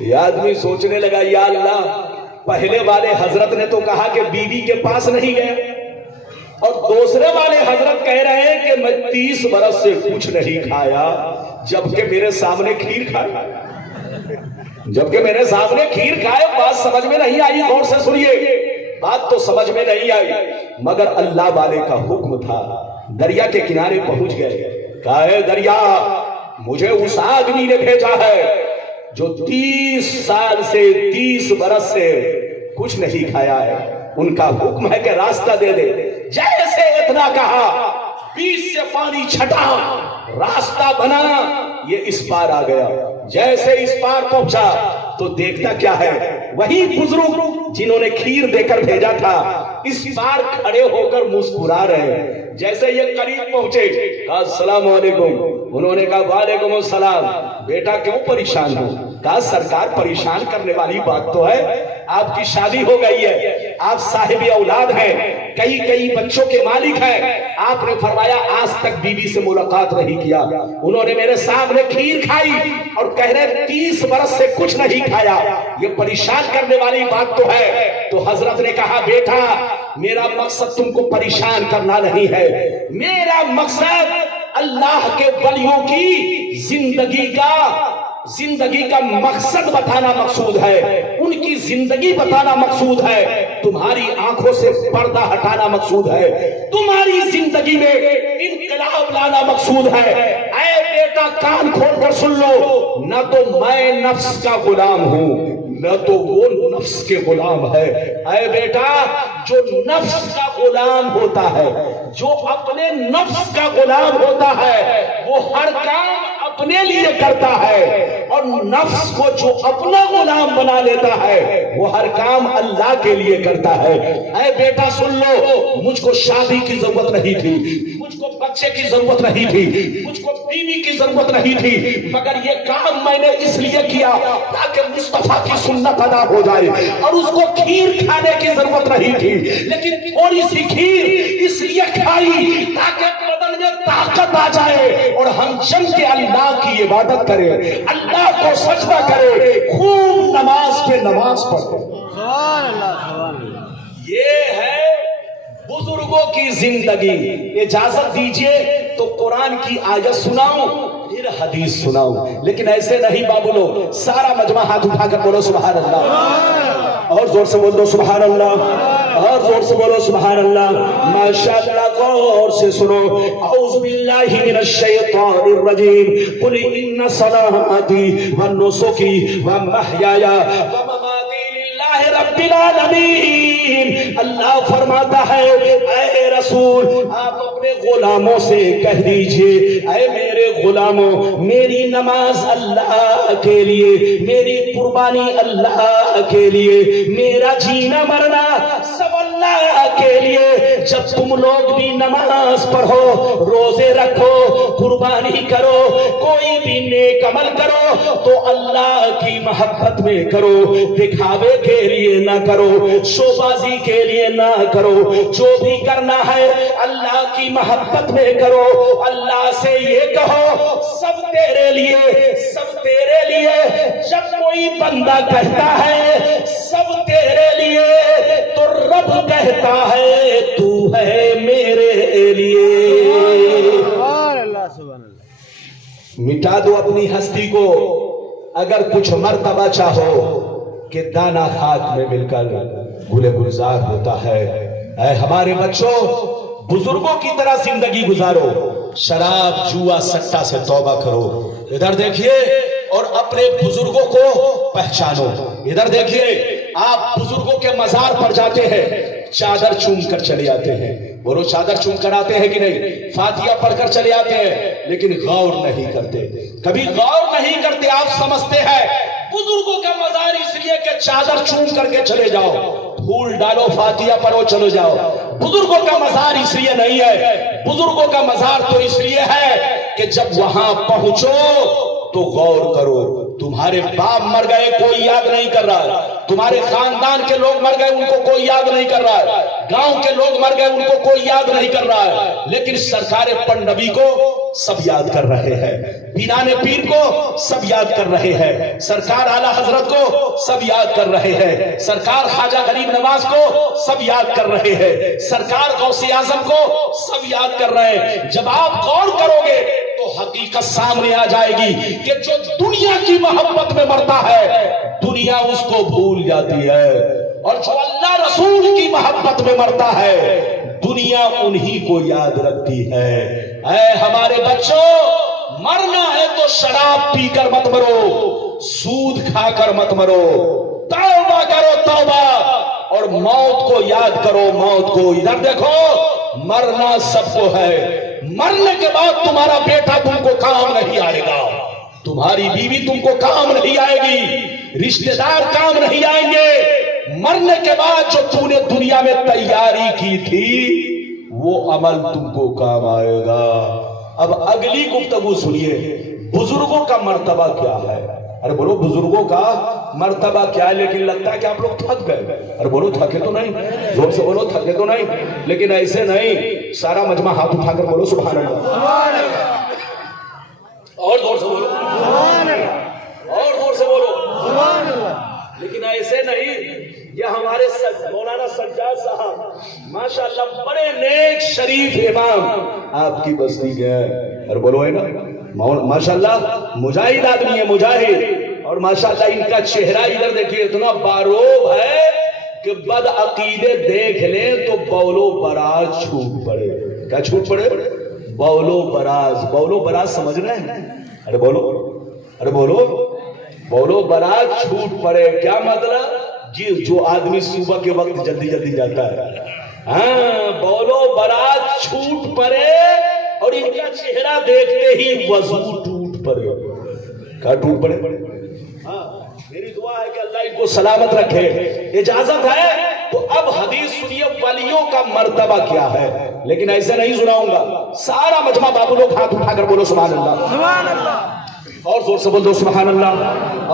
یہ آدمی سوچنے لگا یا اللہ, پہلے والے حضرت نے تو کہا کہ بیوی کے پاس نہیں گیا, اور دوسرے والے حضرت کہہ رہے ہیں کہ میں 30 برس سے کچھ نہیں کھایا, جبکہ میرے سامنے کھیر کھایا, جبکہ میرے سامنے کھیر کھائے. بات سمجھ میں نہیں آئی, غور سے سنیے, بات تو سمجھ میں نہیں آئی مگر اللہ والے کا حکم تھا. دریا کے کنارے پہنچ گئے, کہا ہے دریا مجھے اس آدمی نے بھیجا ہے جو 30 سال سے 30 برس سے کچھ نہیں کھایا ہے, ان کا حکم ہے کہ راستہ دے دے. جیسے اتنا کہا, بیچ سے پانی چھٹا, راستہ بنا, یہ اس پار آ گیا. جیسے اس پار پہنچا تو دیکھتا کیا ہے, وہی بزرگ جنہوں نے کھیر دے کر بھیجا تھا اس پار کھڑے ہو کر مسکرا رہے. جیسے یہ قریب پہنچے, کہا السلام علیکم. انہوں نے کہا وعلیکم السلام. بیٹا کیوں پریشان ہو؟ کہا سرکار پریشان کرنے والی بات تو ہے, آپ کی شادی ہو گئی ہے, آپ صاحب اولاد ہیں, کئی بچوں کے مالک ہیں. آپ نے فرمایا آج تک بیوی سے ملاقات نہیں کیا. انہوں نے میرے سامنے کھیر کھائی اور کہہ رہے 30 برس سے کچھ نہیں کھایا, یہ پریشان کرنے والی بات تو ہے. تو حضرت نے کہا بیٹا میرا مقصد تم کو پریشان کرنا نہیں ہے, میرا مقصد اللہ کے ولیوں کی زندگی کا مقصد بتانا مقصود ہے, ان کی زندگی بتانا مقصود ہے, تمہاری آنکھوں سے پردہ ہٹانا مقصود ہے, تمہاری زندگی میں انقلاب لانا مقصود ہے. اے بیٹا کان کھول کر سن لو, نہ تو میں نفس کا غلام ہوں نہ تو وہ نفس کے غلام ہے. اے بیٹا جو نفس کا غلام ہوتا ہے, جو اپنے نفس کا غلام ہوتا ہے, وہ ہر کام اپنے لیے کرتا ہے, اور نفس کو جو اپنا غلام بنا لیتا ہے وہ ہر کام اللہ کے لیے کرتا ہے۔ اے بیٹا سن لو، مجھ کو شادی کی ضرورت نہیں تھی، مجھ کو بچے کی ضرورت نہیں تھی، مجھ کو بیوی کی ضرورت نہیں تھی، مگر یہ کام میں نے اس لیے کیا تاکہ مصطفیٰ کی سنت ادا ہو جائے۔ اور اس کو کھیر کھانے کی ضرورت نہیں تھی، لیکن تھوڑی سی کھیر اس لیے کھائی تاکہ بدن میں طاقت آ جائے اور ہم جم کے اللہ کی عبادت کریں، اللہ کو سجدہ کریں، خوب نماز پہ نماز پڑھیں۔ یہ ہے بزرگوں کی زندگی۔ اجازت دیجئے تو قرآن کی آیت سناؤں پھر حدیث سناؤں، لیکن ایسے نہیں بابولو، سارا مجمع ہاتھ اٹھا کر بولو سبحان اللہ، اور زور سے بولو سبحان اللہ، اور زور سے بولو سبحان اللہ۔ ماشاءاللہ غور سے سنو، اعوذ باللہ من الشیطان الرجیم، قل ان صلاتي ونسكي ومحیاي ومماتي للہ رب العالمین۔ اللہ فرماتا ہے اے رسول آپ اپنے غلاموں سے کہہ دیجئے، اے میرے غلاموں، میری نماز اللہ کے لیے، میری قربانی اللہ کے لیے، میرا جینا مرنا سب اللہ کے لیے۔ جب تم لوگ بھی نماز پڑھو، روزے رکھو، قربانی کرو، کوئی بھی نیک عمل کرو تو اللہ کی محبت میں کرو، دکھاوے کے لیے نہ کرو، شو بازی کے لیے نہ کرو، جو بھی کرنا ہے اللہ کی محبت میں کرو۔ اللہ سے یہ کہو سب تیرے لیے، سب تیرے لیے۔ جب کوئی بندہ کہتا ہے سب تیرے لیے تو رب کہتا ہے تو ہے میرے لیے۔ مٹا دو اپنی ہستی کو اگر کچھ مرتبہ چاہو کہ دانا خاک میں مل کر گل گلزار ہوتا ہے۔ اے ہمارے بچوں، بزرگوں کی طرح زندگی گزارو، شراب جوا سٹا سے توبہ کرو۔ ادھر دیکھیے اور اپنے بزرگوں کو پہچانو۔ ادھر دیکھیے، آپ بزرگوں کے مزار پر جاتے ہیں، چادر چوم کر چلے آتے ہیں، بولو چادر چوم کر آتے ہیں کہ نہیں؟ فاتحہ پڑھ کر چلے آتے ہیں، لیکن غور نہیں کرتے، کبھی غور نہیں کرتے۔ آپ سمجھتے ہیں بزرگوں کا مزار اس لیے کہ چادر چوم کر کے چلے جاؤ، پھول ڈالو، فاتحہ پڑھو، چلو جاؤ۔ بزرگوں کا مزار اس لیے نہیں ہے، بزرگوں کا مزار تو اس لیے ہے کہ جب وہاں پہنچو تو غور کرو۔ تمہارے باپ مر گئے کوئی یاد نہیں کر رہا، تمہارے خاندان کے لوگ مر گئے ان کو کوئی یاد نہیں کر رہا ہے، گاؤں کے لوگ مر گئے ان کو کوئی یاد نہیں کر رہا ہے، لیکن سرکار پن نبی کو سب یاد کر رہے ہیں، پینان پیر کو سب یاد کر رہے ہیں، سرکار اعلیٰ حضرت کو سب یاد کر رہے ہیں، سرکار خواجہ غریب نواز کو سب یاد کر رہے ہیں، سرکار غوث اعظم کو سب یاد کر رہے ہیں۔ جب آپ غور کرو گے تو حقیقت سامنے آ جائے گی کہ جو دنیا کی محبت میں مرتا ہے دنیا اس کو بھول جاتی ہے، اور جو اللہ رسول کی محبت میں مرتا ہے دنیا انہی کو یاد رکھتی ہے۔ اے ہمارے بچوں، مرنا ہے تو شراب پی کر مت مرو، سود کھا کر مت مرو، توبہ کرو توبہ، اور موت کو یاد کرو، موت کو۔ ادھر دیکھو، مرنا سب کو ہے، مرنے کے بعد تمہارا بیٹا تم کو کام نہیں آئے گا، تمہاری بیوی تم کو کام نہیں آئے گی، رشتہ دار کام نہیں آئیں گے۔ مرنے کے بعد جو تم نے دنیا میں تیاری کی تھی وہ عمل تم کو کام آئے گا۔ اب اگلی گفتگو سنیے، بزرگوں کا مرتبہ کیا ہے؟ ارے بولو بزرگوں کا مرتبہ کیا ہے؟ لیکن لگتا ہے کہ آپ لوگ تھک گئے۔ ارے بولو تھکے تو نہیں، زور سے بولو تھکے تو نہیں، لیکن ایسے نہیں، سارا مجمع ہاتھ اٹھا کر بولو سبحان اللہ، اور زور سے بولو، اور زور سے بولو، لیکن ایسے نہیں۔ یہ ہمارے مولانا سجاد صاحب ماشاءاللہ بڑے نیک شریف امام آپ کی بستی کے ہیں، اور بولو ہے نا ماشاءاللہ مجاہد آدمی ہے، مجاہد، اور ماشاءاللہ ان کا چہرہ ادھر دیکھیے اتنا باروب ہے کہ بد عقیدے دیکھ لیں تو بولو براز چھوٹ پڑے۔ کیا چھوٹ پڑے؟ بولو براز۔ بولو براز سمجھ رہے ہیں؟ ارے بولو، ارے بولو، بولو براز چھوٹ پڑے۔ کیا مطلب؟ جی جو آدمی صبح کے وقت جلدی جلدی جاتا ہے، ہاں بولو براز چھوٹ پڑے، اور ان کا چہرہ دیکھتے ہی وضو ٹوٹ پڑے۔ کیا ٹوٹ پڑے؟ ہاں میری دعا ہے کہ اللہ ان کو سلامت رکھے. اجازت ہے تو اب حدیث سنیے ولیوں کا مرتبہ کیا ہے, لیکن ایسے نہیں سناؤں گا. سارا مجمع بابو لوگ ہاتھ اٹھا کر بولو سبحان اللہ, سبحان اللہ, اور زور سے بولو سبحان اللہ,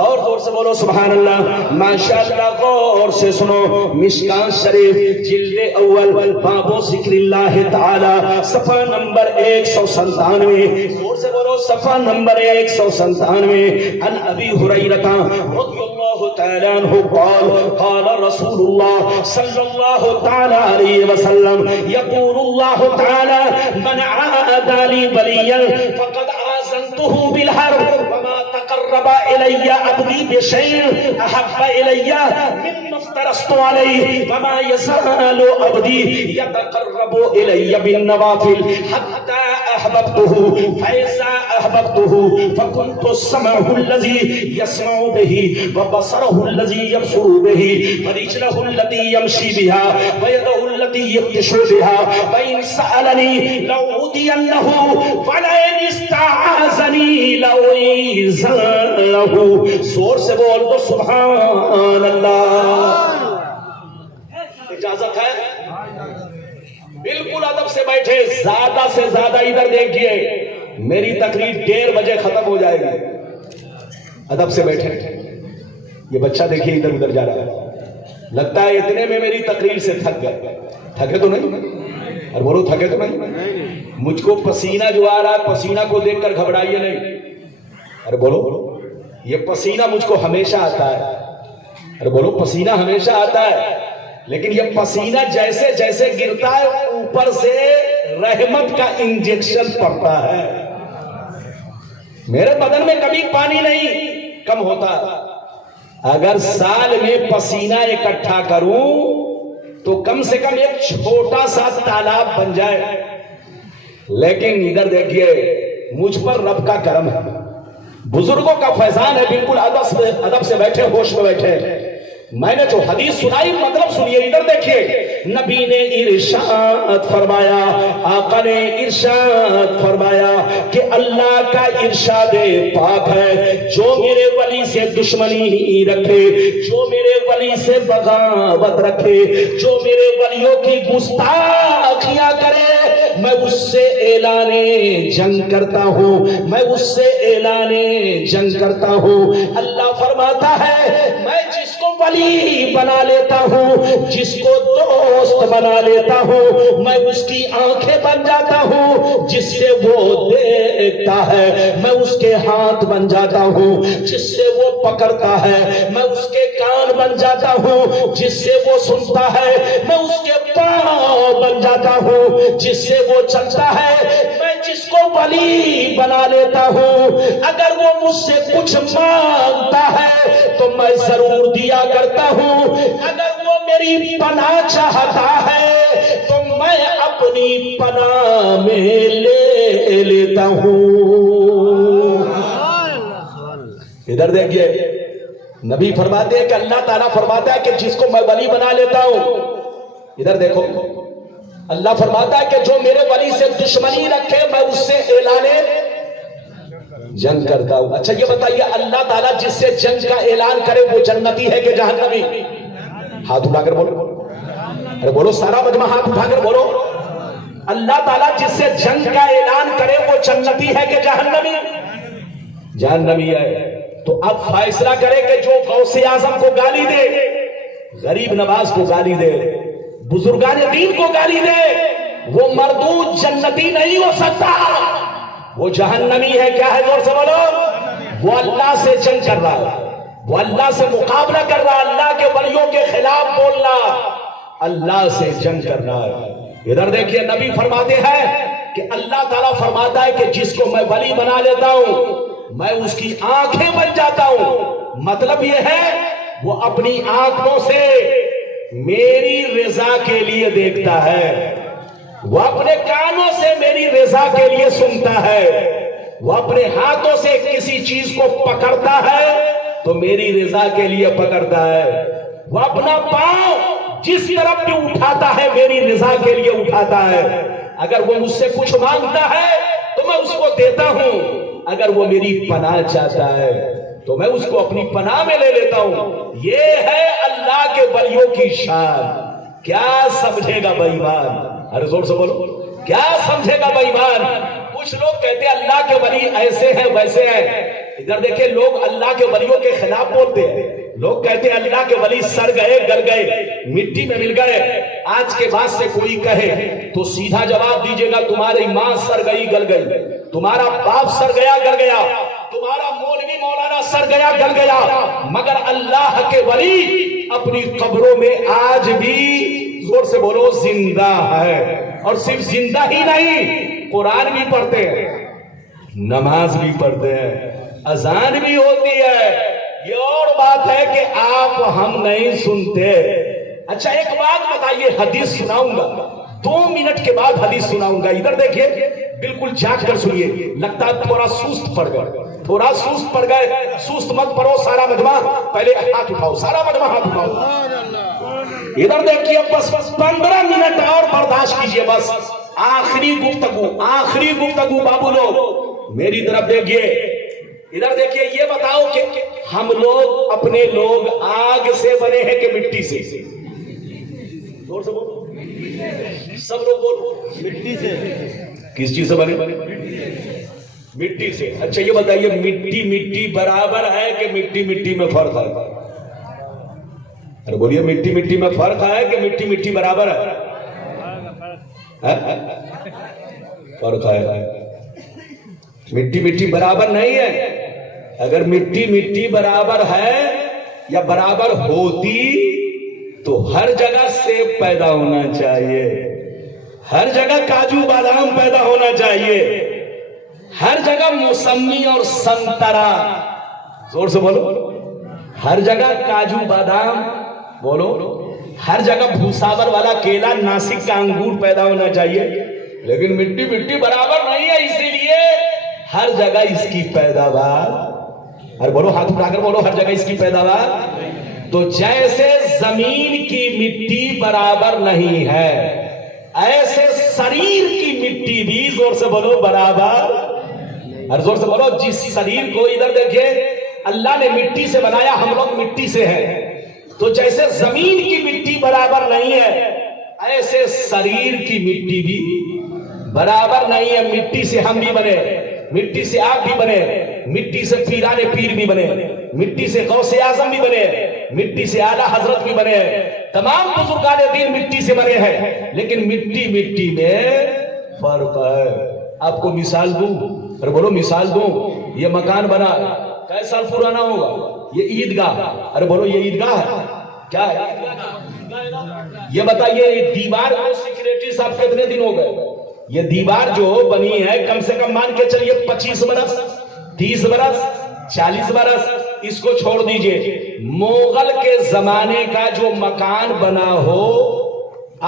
اور زور سے بولو سبحان اللہ. ماشاءاللہ غور سے سنو. مشکان شریف جلد اول باب ذکر اللہ تعالی صفحہ نمبر 197. زور سے بولو صفحہ نمبر 197. عن ابی ہریرہ رضی اللہ تعالی عنہ قال قال رسول اللہ صلی اللہ تعالی علیہ وسلم یقول اللہ تعالی من عادى لي وليا فقد آذنته بالحرب وما تقرب إلي عبدي بشيء أحب إلي مما افترضت عليه وما يزال عبدي يتقرب إلي بالنوافل حتى أحببته فإذا أحببته فكنت سمعه الذي يسمع به وبصره الذي يبصر به ورجله التي يمشي بها ويده التي يبطش بها وإن سألني لأعطينه ولئن استعاذني لأعيذنه. زور سے بول دو سبحان اللہ. اجازت ہے بالکل ادب سے بیٹھے. زیادہ سے زیادہ ادھر دیکھیے, میری تقریر 1:30 بجے ختم ہو جائے گی. ادب سے بیٹھے. یہ بچہ دیکھیے ادھر ادھر جا رہا ہے, لگتا ہے اتنے میں میری تقریر سے تھک گئے. تھکے تو نہیں؟ اور بولو تھکے تو نہیں؟ مجھ کو پسینہ جو آ رہا ہے, پسینہ کو دیکھ کر گھبرائیے نہیں. ارے بولو, یہ پسینہ مجھ کو ہمیشہ آتا ہے. ارے بولو پسینہ ہمیشہ آتا ہے, لیکن یہ پسینہ جیسے جیسے گرتا ہے اوپر سے رحمت کا انجیکشن پڑتا ہے. میرے بدن میں کبھی پانی نہیں کم ہوتا. اگر سال میں پسینہ اکٹھا کروں تو کم سے کم ایک چھوٹا سا تالاب بن جائے. لیکن ادھر دیکھیے, مجھ پر رب کا کرم ہے, بزرگوں کا فیضان ہے. بالکل ادب سے بیٹھے, ہوش میں بیٹھے. میں نے جو حدیث سنائی مطلب سنیے. ادھر دیکھیے, نبی نے ارشاد فرمایا, آقا نے ارشاد فرمایا کہ اللہ کا ارشاد پاک ہے, جو میرے ولی سے دشمنی رکھے, جو میرے ولی سے بغاوت رکھے, جو میرے ولیوں کی گستاخیاں کرے, میں اس سے اعلان جنگ کرتا ہوں, میں اس سے اعلان جنگ کرتا ہوں. اللہ فرماتا ہے میں جس کو ولی بنا لیتا ہوں, جس کو دوست بنا لیتا ہوں, میں اس کی آنکھیں بن جاتا ہوں, جس سے وہ دیکھتا ہے میں اس کے ہاتھ بن جاتا ہوں, جس سے وہ پکڑتا ہے میں اس کے کان بن جاتا ہوں, جس سے وہ سنتا ہے میں اس کے پاؤں بن جاتا ہوں, جس سے وہ چلتا ہے میں جس کو ولی بنا لیتا ہوں. اگر وہ مجھ سے کچھ مانگتا ہے تو میں ضرور دیا کرتا ہوں. اگر وہ میری پناہ چاہتا ہے تو میں اپنی پناہ میں لے لیتا ہوں. ادھر دیکھیے, نبی فرماتے ہیں کہ اللہ تعالیٰ فرماتا ہے کہ جس کو میں ولی بنا لیتا ہوں. ادھر دیکھو, اللہ فرماتا ہے کہ جو میرے ولی سے دشمنی رکھے میں اس سے اعلان جنگ کرتا ہوں. اچھا یہ بتائیے, اللہ تعالیٰ جس سے جنگ کا اعلان کرے وہ جنتی ہے کہ جہنمی؟ ہاتھ اٹھا کر بولو. ارے بولو, سارا مجمع ہاتھ اٹھا کر بولو. اللہ تعالیٰ جس سے جنگ کا اعلان کرے وہ جنتی ہے کہ جہنمی؟ جہنمی ہے. تو اب فیصلہ کرے کہ جو غوث اعظم کو گالی دے, غریب نواز کو گالی دے, بزرگان دین کو گالی دے, وہ مردود جنتی نہیں ہو سکتا, وہ جہنمی ہے. کیا ہے؟ زور سے بولو. وہ اللہ سے جنگ کر رہا ہے, وہ اللہ سے مقابلہ کر رہا ہے, اللہ کے ولیوں کے خلاف بولنا, اللہ سے جنگ کر رہا ہے. ادھر دیکھیے, نبی فرماتے ہیں کہ اللہ تعالیٰ فرماتا ہے کہ جس کو میں ولی بنا لیتا ہوں میں اس کی آنکھیں بن جاتا ہوں. مطلب یہ ہے وہ اپنی آنکھوں سے میری رضا کے لیے دیکھتا ہے, وہ اپنے کانوں سے میری رضا کے لیے سنتا ہے, وہ اپنے ہاتھوں سے کسی چیز کو پکڑتا ہے تو میری رضا کے لیے پکڑتا ہے, وہ اپنا پاؤں جس طرف بھی اٹھاتا ہے میری رضا کے لیے اٹھاتا ہے. اگر وہ مجھ سے کچھ مانگتا ہے تو میں اس کو دیتا ہوں, اگر وہ میری پناہ چاہتا ہے تو میں اس کو اپنی پناہ میں لے لیتا ہوں. یہ ہے اللہ کے ولیوں کی شان. کیا سمجھے گا بے ایمان؟ ارے زور سے بولو, کیا سمجھے گا بے ایمان؟ کچھ لوگ کہتے ہیں اللہ کے ولی ایسے ہیں ویسے ہیں. ادھر دیکھیں, لوگ اللہ کے ولیوں کے خلاف بولتے ہیں. لوگ کہتے ہیں اللہ کے ولی سڑ گئے, گل گئے, مٹی میں مل گئے. آج کے بعد سے کوئی کہے تو سیدھا جواب دیجیے گا, تمہاری ماں سڑ گئی گل گئی, تمہارا باپ سڑ گیا گل گیا, تمہارا مولوی مولانا سڑ گیا گل گیا, مگر اللہ کے ولی اپنی قبروں میں آج بھی, زور سے بولو, زندہ ہے. اور صرف زندہ ہی نہیں, قرآن بھی پڑھتے ہیں, نماز بھی پڑھتے ہیں, اذان بھی ہوتی ہے. یہ اور بات ہے کہ آپ ہم نہیں سنتے. اچھا ایک بات بتائیے, حدیث سناؤں گا, 2 منٹ کے بعد حدیث سناؤں گا. ادھر دیکھیے, بالکل جاگ کر سنیے. لگتا ہے تھوڑا سست پڑ گئے, تھوڑا سست پڑ گئے. سست مت پڑو, سارا مجمع پہلے ہاتھ اٹھاؤ, سارا مجمع ہاتھ اٹھاؤ. ادھر دیکھیے, بس 15 منٹ اور برداشت کیجئے. بس آخری گفتگو بابو لوگ میری طرف دیکھیے. ادھر دیکھیے, یہ بتاؤ کہ ہم لوگ اپنے لوگ آگ سے بنے ہیں کہ مٹی سے؟ زور سے بولو, سب لوگ بولو, مٹی سے. کس چیز سے بنے؟ مٹی سے. اچھا یہ بتائیے, مٹی مٹی برابر ہے کہ مٹی مٹی میں فرق ہے؟ ارے بولیے, مٹی مٹی میں فرق ہے کہ مٹی مٹی برابر ہے؟ فرق ہے. مٹی مٹی برابر نہیں ہے. اگر مٹی مٹی برابر ہے یا برابر ہوتی تو ہر جگہ سیب پیدا ہونا چاہیے, ہر جگہ کاجو بادام پیدا ہونا چاہیے, ہر جگہ موسمی اور سنترا, زور سے بولو, ہر جگہ کاجو بادام, بولو, ہر جگہ بھوساور والا کیلا, ناسک کا انگور پیدا ہونا چاہیے. لیکن مٹی مٹی برابر نہیں ہے, اسی لیے ہر جگہ اس کی پیداوار, ارے بولو, ہاتھ اٹھا کر بولو, ہر جگہ اس کی پیداوار. تو جیسے زمین کی مٹی برابر نہیں ہے, ایسے شریر کی مٹی بھی, زور سے بولو, برابر. اور زور سے بولو, جس شریر کو, ادھر دیکھیے, اللہ نے مٹی سے بنایا, ہم لوگ مٹی سے ہیں. تو جیسے زمین کی مٹی برابر نہیں ہے, ایسے شریر کی مٹی بھی برابر نہیں ہے. مٹی سے ہم بھی بنے, مٹی سے آپ بھی بنے, مٹی سے پیران پیر بھی بنے, مٹی سے غوث اعظم بھی بنے, مٹی سے اعلیٰ حضرت بھی بنے, تمام بزرگان دین مٹی سے بنے ہیں. لیکن مٹی مٹی میں فرق ہے. آپ کو مثال دوں, ارے بولو, مثال دوں. یہ مکان بنا کئی سال پرانا ہوگا؟ یہ عیدگاہ, ارے بولو, یہ عیدگاہ ہے کیا ہے؟ یہ بتائیے, دیوار کو سیکریٹری صاحب کتنے دن ہو گئے؟ یہ دیوار جو بنی ہے, کم سے کم مان کے چلیے 25 برس, 30 برس, 40 برس. اس کو چھوڑ دیجئے, مغل کے زمانے کا جو مکان بنا ہو,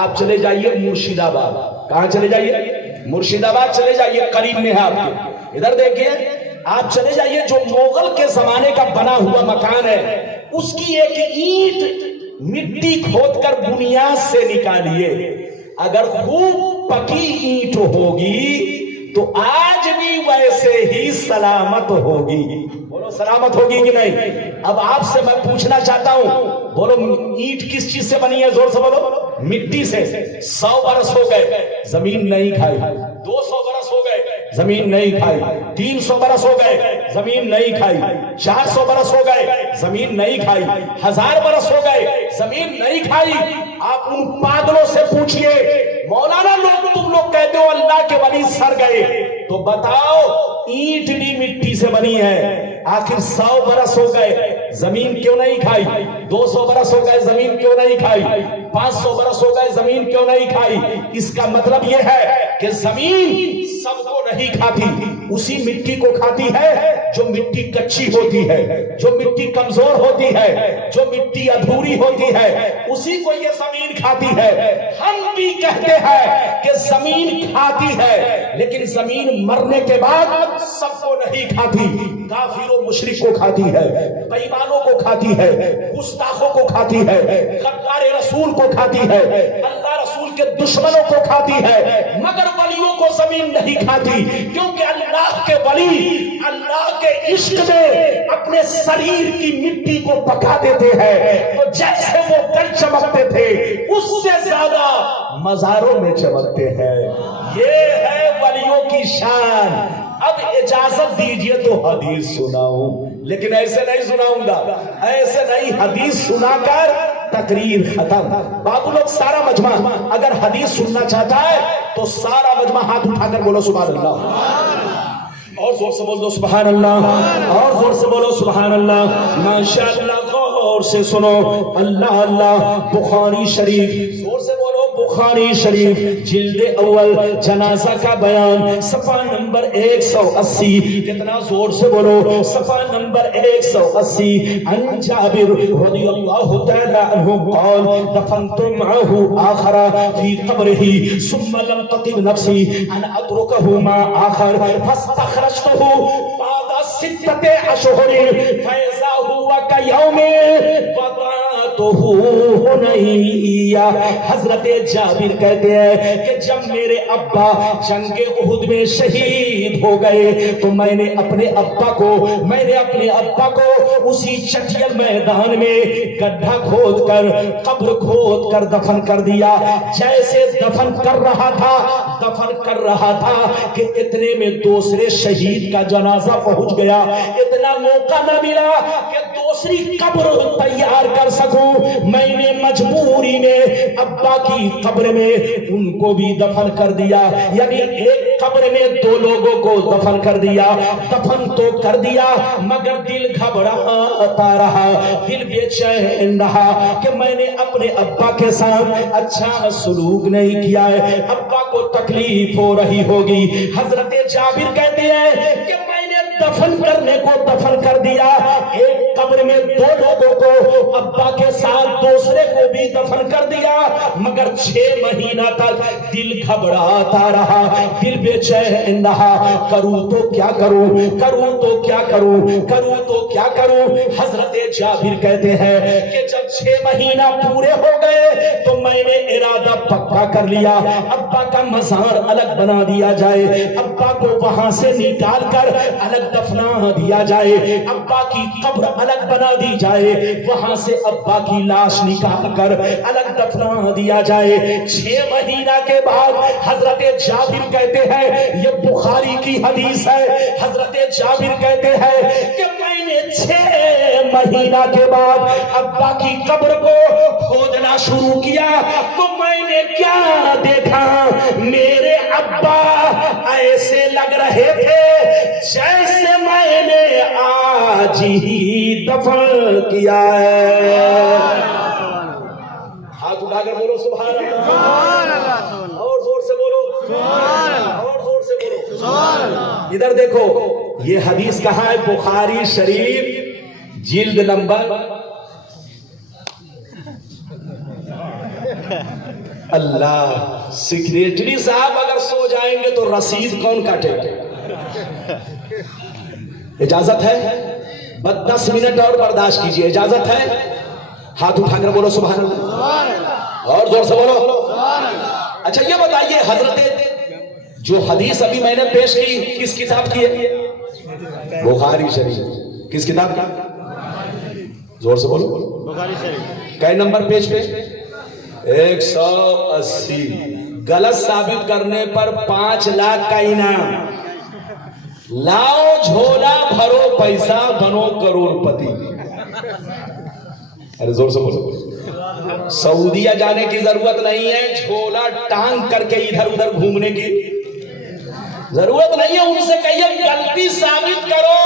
آپ چلے جائیے مرشد آباد. کہاں چلے جائیے؟ مرشد آباد چلے جائیے, قریب میں ہے آپ کے. ادھر دیکھیے, آپ چلے جائیے, جو مغل کے زمانے کا بنا ہوا مکان ہے, اس کی ایک اینٹ مٹی کھود کر بنیاد سے نکالیے. اگر خوب پکی اینٹ ہوگی تو آج بھی ویسے ہی سلامت ہوگی. بولو, سلامت ہوگی کہ نہیں؟ اب آپ سے میں پوچھنا چاہتا ہوں, بولو, اینٹ کس چیز سے بنی ہے؟ زور سے بولو. مٹی سے. 100 برس ہو گئے, زمین نہیں کھائی. 200 برس ہو گئے, زمین نہیں کھائی. 300 برس ہو گئے, زمین نہیں کھائی. 400 برس ہو گئے, زمین نہیں کھائی. 1000 برس ہو گئے, زمین نہیں کھائی. آپ ان پاگلوں سے پوچھئے, مولانا تم لوگ کہتے ہو اللہ کے ولی سڑ گئے, تو بتاؤ اینٹ بھی مٹی سے بنی ہے, آخر 100 برس ہو گئے, زمین کیوں نہیں کھائی؟ 200 برس ہو گئے, زمین کیوں نہیں کھائی؟ 500 برس ہو گئے, زمین کیوں نہیں کھائی؟ اس کا مطلب یہ ہے کہ زمین سب کو نہیں کھاتی, اسی مٹی کو کھاتی ہے جو مٹی کچی ہوتی ہے, جو مٹی کمزور ہوتی ہے, جو مٹی ادھوری ہوتی ہے, اسی کو یہ زمین کھاتی ہے. ہم بھی کہتے ہیں کہ زمین کھاتی ہے, لیکن زمین مرنے کے بعد سب کو نہیں کھاتی. کافر و مشرک کو کھاتی ہے, بے ایمانوں کو کھاتی ہے, گستاخوں کو کھاتی ہے, غدار رسول کو کھاتی ہے. اللہ رسول ان کے دشمنوں کو کھاتی ہے مگر ولیوں کو زمین نہیں کھاتی، کیونکہ اللہ کے ولی اللہ کے عشق میں اپنے شریر کی مٹی کو پکا دیتے ہیں، تو جیسے وہ کل چمکتے تھے اس سے زیادہ مزاروں میں چمکتے ہیں۔ یہ ہے ولیوں کی شان۔ اب اجازت دیجئے تو حدیث سناؤں، لیکن ایسے نہیں سناؤں گا، ایسے نہیں، حدیث سنا کر تقریر ختم۔ بابو لوگ سارا مجمع اگر حدیث سننا چاہتا ہے تو سارا مجمع ہاتھ اٹھا کر بولو سبحان اللہ، اور زور سے بولو سبحان اللہ، اور زور سے بولو سبحان اللہ۔ ماشاءاللہ غور سے سنو، اللہ اللہ، بخاری شریف، زور سے بولو بخاری شریف جلد اول جنازہ کا بیان صفحہ نمبر 180، کتنا زور سے بولو، صفحہ نمبر 180۔ عن جابر رضی اللہ تعالی عنہ قال دفنت معه آخر في قبره ثم لم تطب نفسي ان اتركه مع آخر فاستخرجته بعد 6 اشهر فاذا هو كيوم وضعته هنيا۔ حضرت جابر کہتے ہیں کہ جب میرے ابا جنگ احد میں شہید ہو گئے تو میں نے اپنے ابا کو اسی چٹیل میدان میں گڈھا کھود کر قبر کھود کر دفن کر دیا۔ جیسے دفن کر رہا تھا کہ اتنے میں دوسرے شہید کا جنازہ پہنچ گیا، اتنا موقع نہ ملا کہ دوسری قبر تیار کر سکوں، میں نے مجبوری میں ابا کی قبر میں ان کو بھی دفن کر دیا، یعنی ایک قبر میں 2 لوگوں کو دفن کر دیا۔ دفن تو کر دیا مگر دل گھبراتا رہا، دل بے چین رہا کہ میں نے اپنے ابا کے ساتھ اچھا سلوک نہیں کیا ہے، ابا کو تکلیف ہو رہی ہوگی۔ حضرت جابر کہتے ہیں کہ میں نے دفن کرنے کو دفن کر دیا، ایک قبر میں 2 لوگوں کو ابا کے ساتھ دوسرے کو بھی دفن کر دیا، مگر 6 مہینہ تک دل گھبراتا رہا، دل بے چین رہا، کروں تو کیا کروں، کروں تو کیا کروں، کروں تو کیا کروں۔ حضرت جابر کہتے ہیں کہ جب 6 مہینہ پورے ہو گئے تو میں نے ارادہ پکا کر لیا، ابا کا مزار الگ بنا دیا جائے، ابا کو وہاں سے نکال کر الگ دفنا دیا جائے، ابا کی قبر الگ بنا دی جائے، وہاں سے ابا کی لاش نکال کر الگ دفنا دیا جائے۔ 6 مہینہ کے بعد حضرت جابر کہتے ہیں، یہ بخاری کی حدیث ہے، حضرت جابر کہتے ہیں کہ میں نے 6 مہینہ کے بعد ابا کی قبر کو کھودنا شروع کیا تو میں نے کیا دیکھا، میرے ابا ایسے لگ رہے تھے جیسے میں نے آج ہی دفن کیا ہے۔ ہاتھ اٹھا کر بولو سبحان اللہ، اور زور سے بولو سبحان اللہ، اور زور سے بولو سبحان اللہ۔ ادھر دیکھو یہ حدیث کہاں ہے؟ بخاری شریف جلد نمبر، اللہ سیکریٹری صاحب اگر سو جائیں گے تو رسید کون کاٹے گا؟ اجازت ہے؟ بس 10 منٹ اور برداشت کیجئے، اجازت ہے؟ ہاتھ اٹھا کر بولو سبحان اللہ، اور زور سے بولو۔ اچھا یہ بتائیے، حضرت جو حدیث ابھی میں نے پیش کی کس کتاب کی ہے؟ بخاری شریف۔ کس کتاب کی؟ زور سے بولو، بخاری شریف۔ کئی نمبر پیج پہ؟ 180۔ غلط ثابت کرنے پر 5 لاکھ کا انعام، لاؤ جھولا بھرو پیسہ بنو کروڑ پتی۔ ارے زور سے بولو، سعودیہ جانے کی ضرورت نہیں ہے، جھولا ٹانگ کر کے ادھر ادھر گھومنے کی ضرورت نہیں ہے۔ ان سے کہیے غلطی ثابت کرو۔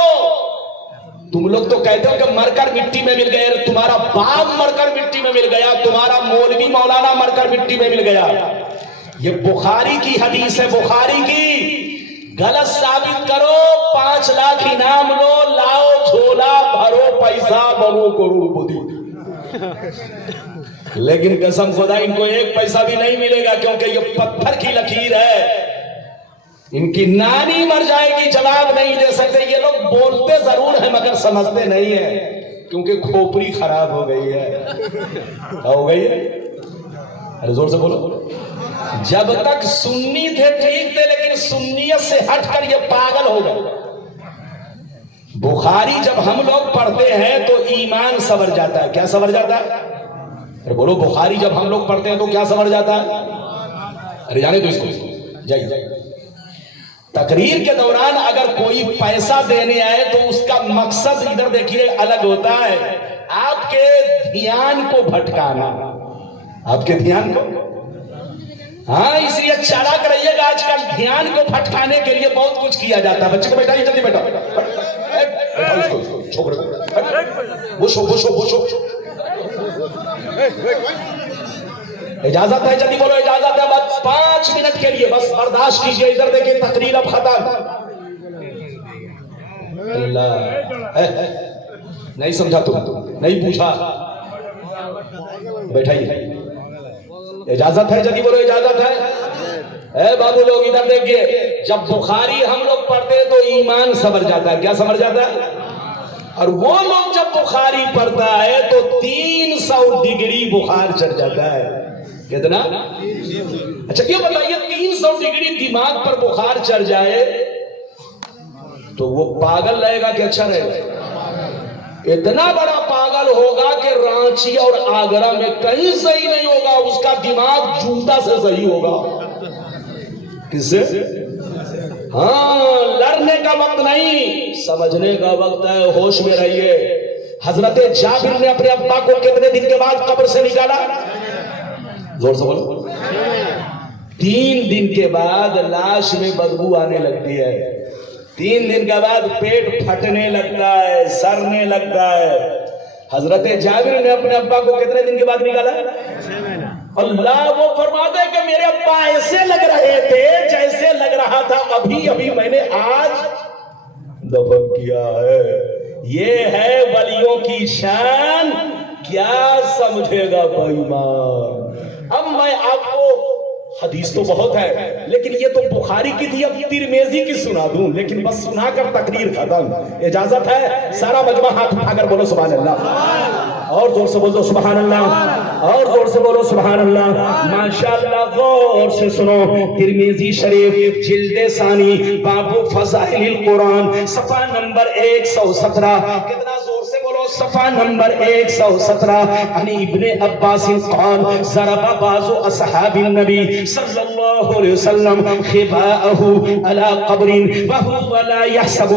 تم لوگ تو کہتے ہو کہ مر کر مٹی میں مل گئے، تمہارا باپ مر کر مٹی میں مل گیا، تمہارا مولوی مولانا مر کر مٹی میں مل گیا۔ یہ بخاری کی حدیث ہے، بخاری کی۔ غلط ثابت کرو، 5 لاکھ انعام لو، لاؤ جھولا بھرو پیسہ بنو کروڑ پتی۔ لیکن قسم خدا ان کو 1 پیسہ بھی نہیں ملے گا، کیونکہ یہ پتھر کی لکیر ہے۔ ان کی نانی مر جائے گی جواب نہیں دے سکتے۔ یہ لوگ بولتے ضرور ہیں مگر سمجھتے نہیں ہیں، کیونکہ کھوپڑی خراب ہو گئی ہے۔ ہو گئی ہے؟ ارے زور سے بولو. جب تک سنی تھے ٹھیک تھے، لیکن سنیت سے ہٹ کر یہ پاگل ہو گئے. بخاری جب ہم لوگ پڑھتے ہیں تو ایمان سنور جاتا ہے. کیا سنور جاتا ہے؟ ارے بولو. بخاری جب ہم لوگ پڑھتے ہیں تو کیا سنور جاتا ہے؟ ارے جانے دو اس کو. جائیے. تقریر کے دوران اگر کوئی پیسہ دینے آئے تو اس کا مقصد ادھر دیکھیے الگ ہوتا ہے. آپ کے دھیان کو بھٹکانا. آپ کے دھیان کو، ہاں اس لیے چالاک رہیے گا. آج کل دھیان کو بھٹکانے کے لیے بہت کچھ کیا جاتا ہے. بچے کو بیٹھائیے، جلدی بیٹھا. اجازت ہے؟ جلدی بولو. اجازت ہے؟ بس 5 منٹ کے لیے بس برداشت کیجئے. ادھر دیکھیں تقریر اب ختم. اللہ نہیں سمجھا، تم نہیں پوچھا. بیٹھائیے. اجازت ہے؟ جلدی بولو. اجازت ہے؟ اے بابو لوگ ادھر دیکھیے. جب بخاری ہم لوگ پڑھتے ہیں تو ایمان سنور جاتا ہے. کیا سنور جاتا ہے؟ اور وہ لوگ جب بخاری پڑھتا ہے تو 300 ڈگری بخار چڑھ جاتا ہے. کتنا؟ اچھا یہ بتائیے 300 ڈگری دماغ پر بخار چڑھ جائے تو وہ پاگل رہے گا کہ اچھا رہے گا؟ اتنا بڑا پاگل ہوگا کہ رانچی اور آگرہ میں کہیں صحیح نہیں ہوگا. اس کا دماغ جوتا سے صحیح ہوگا. کس سے؟ ہاں لڑنے کا وقت نہیں، سمجھنے کا وقت ہے. ہوش میں رہیے. حضرت جابر نے اپنے ابا کو کتنے دن کے بعد قبر سے نکالا؟ زور سے بولو. 3 دن کے بعد لاش میں بدبو آنے لگتی ہے. 3 دن کے بعد پیٹ پھٹنے لگتا ہے، سرنے لگتا ہے. حضرت جابر نے اپنے ابا کو کتنے دن کے بعد نکالا؟ اللہ. وہ فرماتے ہیں کہ میرے ابا ایسے لگ رہے تھے جیسے لگ رہا تھا ابھی ابھی میں نے آج دفن کیا ہے. یہ ہے ولیوں کی شان. کیا سمجھے گا بھائی مان؟ اب میں آپ کو، حدیث تو بہت ہے لیکن یہ تو بخاری کی تھی، اب ترمذی کی سنا دوں، لیکن بس سنا کر تقریر ختم. اجازت ہے؟ سارا مجمع ہاتھ اٹھا کر بولو سبحان اللہ. اور زور سے بولو سبحان اللہ. اور زور سے بولو سبحان اللہ. ماشاءاللہ. غور سے سنو. ترمذی شریف جلد ثانی باب فضائل القرآن صفحہ نمبر 117. کتنا زور سے بولو؟ صفحہ نمبر 117. عن ابن عباس قال ضرب بعض اصحاب النبی صلی اللہ علیہ وسلم خباءه على قبر وهو لا يحسب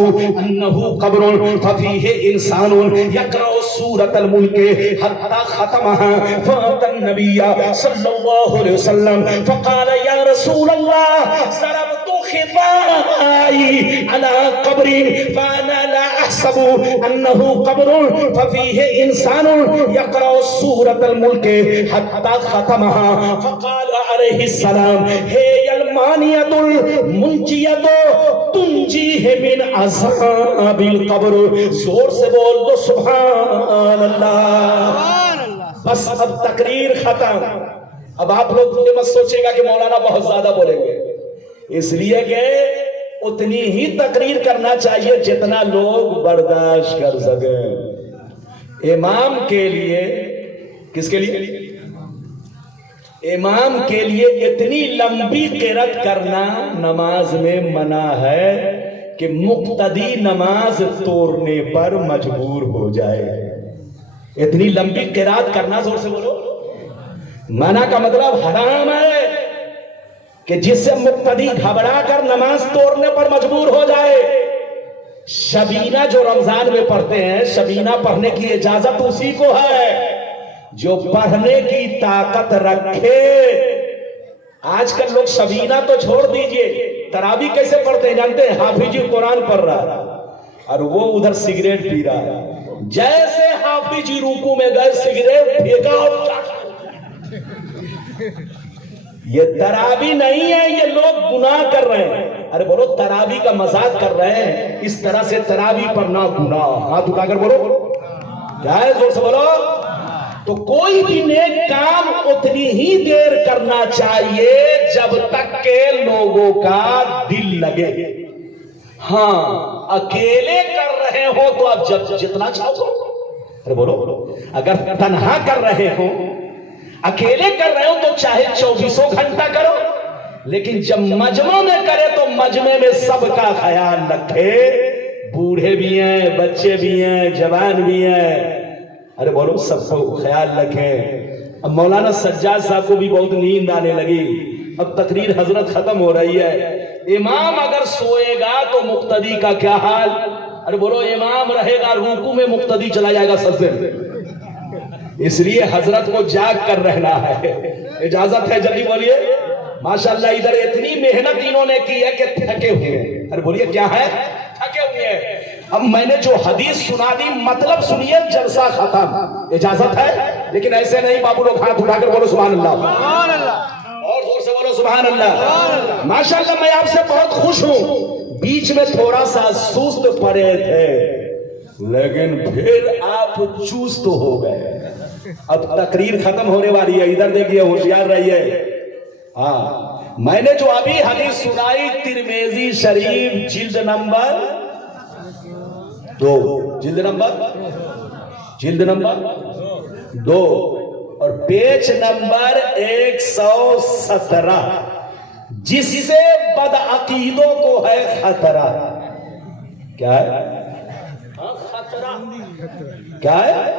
انه قبر ففيه انسان يقرأ سورة الملك حتى ختمها فأتى النبي صلى الله عليه وسلم فقال يا رسول الله ضربت خبائي على قبر فأنا لا أحسب أنه قبر ففيه إنسان يقرأ سورة الملك حتى ختمها فقال عليه السلام هي المانية المنجية تنجيه من عذاب القبر. زور سے بول دو سبحان اللہ. بس اب تقریر ختم. اب آپ لوگ یہ مت سوچے گا کہ مولانا بہت زیادہ بولیں گے، اس لیے کہ اتنی ہی تقریر کرنا چاہیے جتنا لوگ برداشت کر سکیں. امام کے لیے، کس کے لیے؟ امام کے لیے اتنی لمبی قرات کرنا نماز میں منع ہے کہ مقتدی نماز توڑنے پر مجبور ہو جائے. اتنی لمبی قرات کرنا، زور سے بولو، منع کا مطلب حرام ہے کہ جس سے مقتدی گھبرا کر نماز توڑنے پر مجبور ہو جائے. شبینہ جو رمضان میں پڑھتے ہیں، شبینہ پڑھنے کی اجازت اسی کو ہے جو پڑھنے کی طاقت رکھے. آج کل لوگ شبینہ تو چھوڑ دیجئے، تراویح کیسے پڑھتے ہیں جانتے ہیں؟ حافظ جی قرآن پڑھ رہا ہے اور وہ ادھر سگریٹ پی رہا ہے. جیسے حافظ جی رکوع میں گئے سگریٹ پھینکا اور یہ تراویح نہیں ہے، یہ لوگ گناہ کر رہے ہیں. ارے بولو تراویح کا مذاق کر رہے ہیں، اس طرح سے تراویح پڑھنا گناہ. ہاتھ اٹھا کر بولو کیا ہے، زور سے بولو. تو کوئی بھی نیک کام اتنی ہی دیر کرنا چاہیے جب تک کہ لوگوں کا دل لگے. ہاں اکیلے کر رہے ہو تو آپ جتنا چاہو. ارے بولو اگر تنہا کر رہے ہو، اکیلے کر رہے ہو تو چاہے 24 گھنٹہ کرو، لیکن جب مجمع میں کرے تو مجمع میں سب کا خیال رکھے، بوڑھے بھی ہیں، بچے بھی ہیں، جوان بھی ہیں، ارے بولو سب کو خیال رکھیں۔ اب مولانا سجاد صاحب کو بھی بہت نیند آنے لگی، اب تقریر حضرت ختم ہو رہی ہے، امام اگر سوئے گا تو مقتدی کا کیا حال؟ ارے بولو امام رہے گا رکوع میں، مقتدی چلا جائے گا سجدے میں، اس لیے حضرت کو جاگ کر رہنا ہے۔ اجازت ہے؟ جلدی بولیے۔ ماشاءاللہ ادھر اتنی محنت انہوں نے کی ہے کہ تھکے ہوئے ہیں، ارے بولیے کیا ہے؟ تھکے ہوئے ہیں۔ اب میں نے جو حدیث سنا دی مطلب سنیے، جلسہ ختم۔ اجازت ہے؟ لیکن ایسے نہیں بابو لوگ ہاتھ اٹھا کر بولو سبحان اللہ، اور زور سے بولو سبحان اللہ۔ ماشاءاللہ میں آپ سے بہت خوش ہوں، بیچ میں تھوڑا سا سست پڑے تھے لیکن پھر آپ چست ہو گئے۔ اب تقریر ختم ہونے والی ہے، ادھر دیکھیے، ہوشیار رہیے۔ ہاں میں نے جو ابھی حدیث سنائی ترمذی شریف جلد نمبر 2، جلد نمبر 2 اور پیج نمبر 117، جس سے بدعقیدوں کو ہے خطرہ۔ کیا ہے؟ خطرہ کیا ہے؟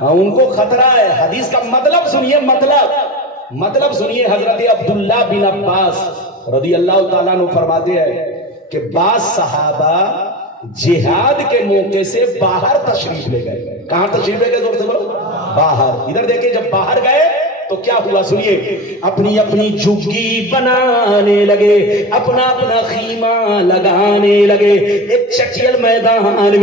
ہاں ان کو خطرہ ہے۔ حدیث کا مطلب سنیے، مطلب سنیے۔ حضرت عبداللہ بن عباس رضی اللہ تعالیٰ عنہ فرماتے ہیں کہ بعض صحابہ جہاد کے موقع سے باہر تشریف لے گئے۔ کہاں تشریف لے گئے؟ زور سے بولو، باہر۔ ادھر دیکھیں، جب باہر گئے تو کیا ہوا سنیے، اپنی اپنی جھگی بنانے لگے، اپنا اپنا خیمہ لگانے لگے، ایک چٹیل میدان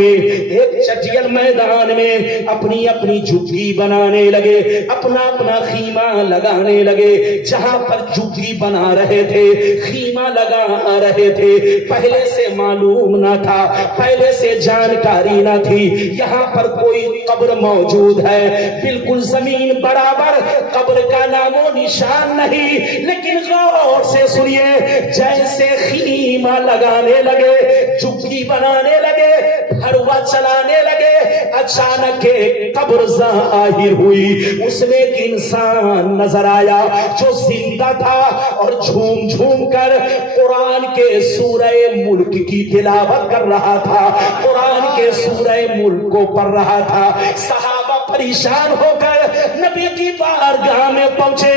میں اپنی اپنی جھگی بنانے لگے، اپنا اپنا خیمہ لگانے لگے۔ جہاں پر جھگی بنا رہے تھے، خیمہ لگا رہے تھے، پہلے سے معلوم نہ تھا، پہلے سے جانکاری نہ تھی یہاں پر کوئی قبر موجود ہے، بالکل زمین برابر، قبر کا نام و نشان نہیں۔ لیکن غور سے سنیے، جیسے خیمہ لگانے لگے، جھگی بنانے لگے، بھروا چلانے لگے، اچانک ایک قبر ظاہر ہوئی، اس میں ایک انسان نظر آیا جو زندہ تھا اور جھوم جھوم کر قرآن کے سورہ ملک کی تلاوت کر رہا تھا، قرآن کے سورہ ملک کو پڑھ رہا تھا۔ صحابہ پریشان ہو کر نبی کی بارگاہ میں پہنچے،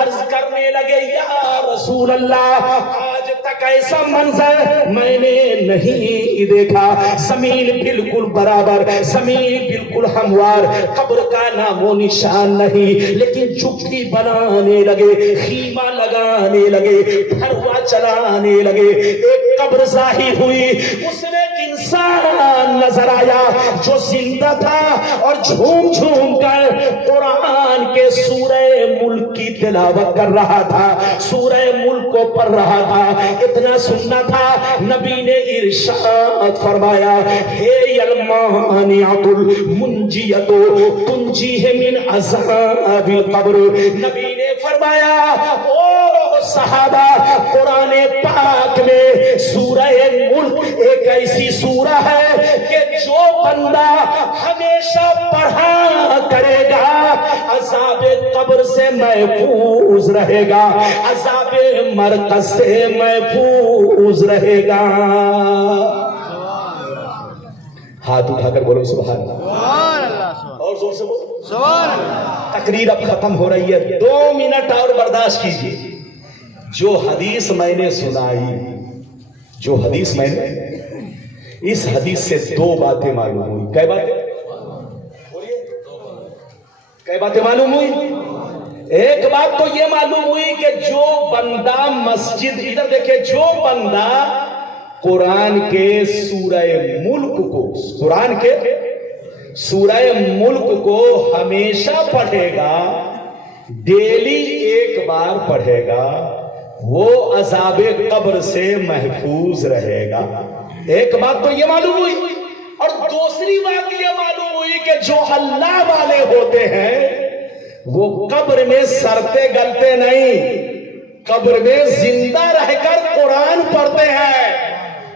عرض کرنے لگے، یا رسول اللہ، آج تک ایسا منظر میں نے نہیں دیکھا، زمین بالکل برابر، زمین بالکل ہموار، قبر کا نام و نشان نہیں، لیکن جھگی بنانے لگے، خیمہ لگانے لگے، بھروا چلانے لگے، ایک قبر ظاہر ہوئی، اس میں ایک انسان نظر آیا جو زندہ تھا اور جھوم جھوم کر قرآن کے سورہ ملک کی تلاوت کر رہا تھا، سورہ ملک کو پڑھ رہا تھا۔ اتنا سننا تھا، نبی نے ارشاد فرمایا، ہے المانعۃ المنجیۃ تنجیہ من عذاب القبر۔ نبی نے فرمایا، او صحابہ، قرآن پاک میں سورہ ملک ایک ایسی سورہ ہے کہ جو بندہ ہمیشہ پڑھا کرے گا عذاب قبر سے محفوظ رہے گا، عذاب مرقد سے محفوظ رہے گا۔ ہاتھ اٹھا کر بولو سبحان اللہ، اور زور سے بولو سبحان اللہ۔ تقریر اب ختم ہو رہی ہے، 2 منٹ اور برداشت کیجیے۔ جو حدیث میں نے سنائی، جو حدیث میں نے، اس حدیث سے 2 باتیں معلوم ہوئی۔ کئی باتیں؟ کئی باتیں معلوم ہوئی؟ ایک بات تو یہ معلوم ہوئی کہ جو بندہ مسجد، ادھر دیکھیں، جو بندہ قرآن کے سورہ ملک کو، قرآن کے سورہ ملک کو ہمیشہ پڑھے گا، ڈیلی ایک بار پڑھے گا، وہ عذاب قبر سے محفوظ رہے گا۔ ایک بات تو یہ معلوم ہوئی، اور دوسری بات یہ معلوم ہوئی کہ جو اللہ والے ہوتے ہیں وہ قبر میں سرتے گلتے نہیں، قبر میں زندہ رہ کر قرآن پڑھتے ہیں۔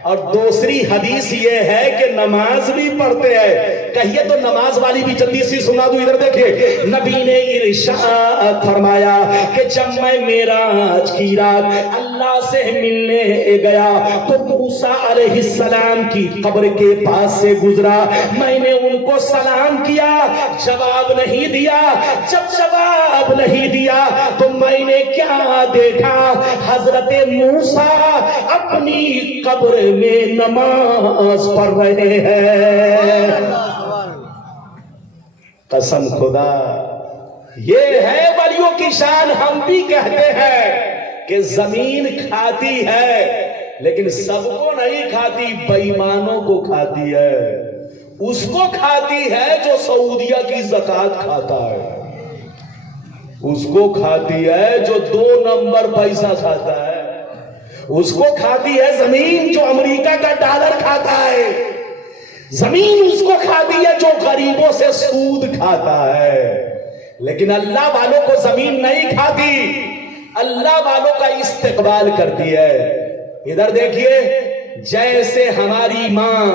اور دوسری حدیث یہ ہے کہ نماز بھی پڑھتے ہیں۔ کہیے تو نماز والی بھی جلدی سی سنا دوں. ادھر دیکھیے نبی نے ارشاد فرمایا کہ جب میں معراج کی رات اللہ سے ملنے گیا تو موسیٰ علیہ السلام کی قبر کے پاس سے گزرا. میں نے ان کو سلام کیا, جواب نہیں دیا. جب جواب نہیں دیا تو میں نے کیا دیکھا, حضرت موسیٰ اپنی قبر میں نماز پڑھ رہے ہیں. قسم خدا, یہ ہے ولیوں کی شان. ہم بھی کہتے ہیں کہ زمین کھاتی ہے لیکن سب کو نہیں کھاتی, بے ایمانوں کو کھاتی ہے. اس کو کھاتی ہے جو سعودیہ کی زکات کھاتا ہے, اس کو کھاتی ہے جو 2 نمبر پیسہ کھاتا ہے, اس کو کھاتی ہے زمین جو امریکہ کا ڈالر کھاتا ہے, زمین اس کو کھاتی ہے جو غریبوں سے سود کھاتا ہے. لیکن اللہ والوں کو زمین نہیں کھاتی, اللہ والوں کا استقبال کرتی ہے. ادھر دیکھیے, جیسے ہماری ماں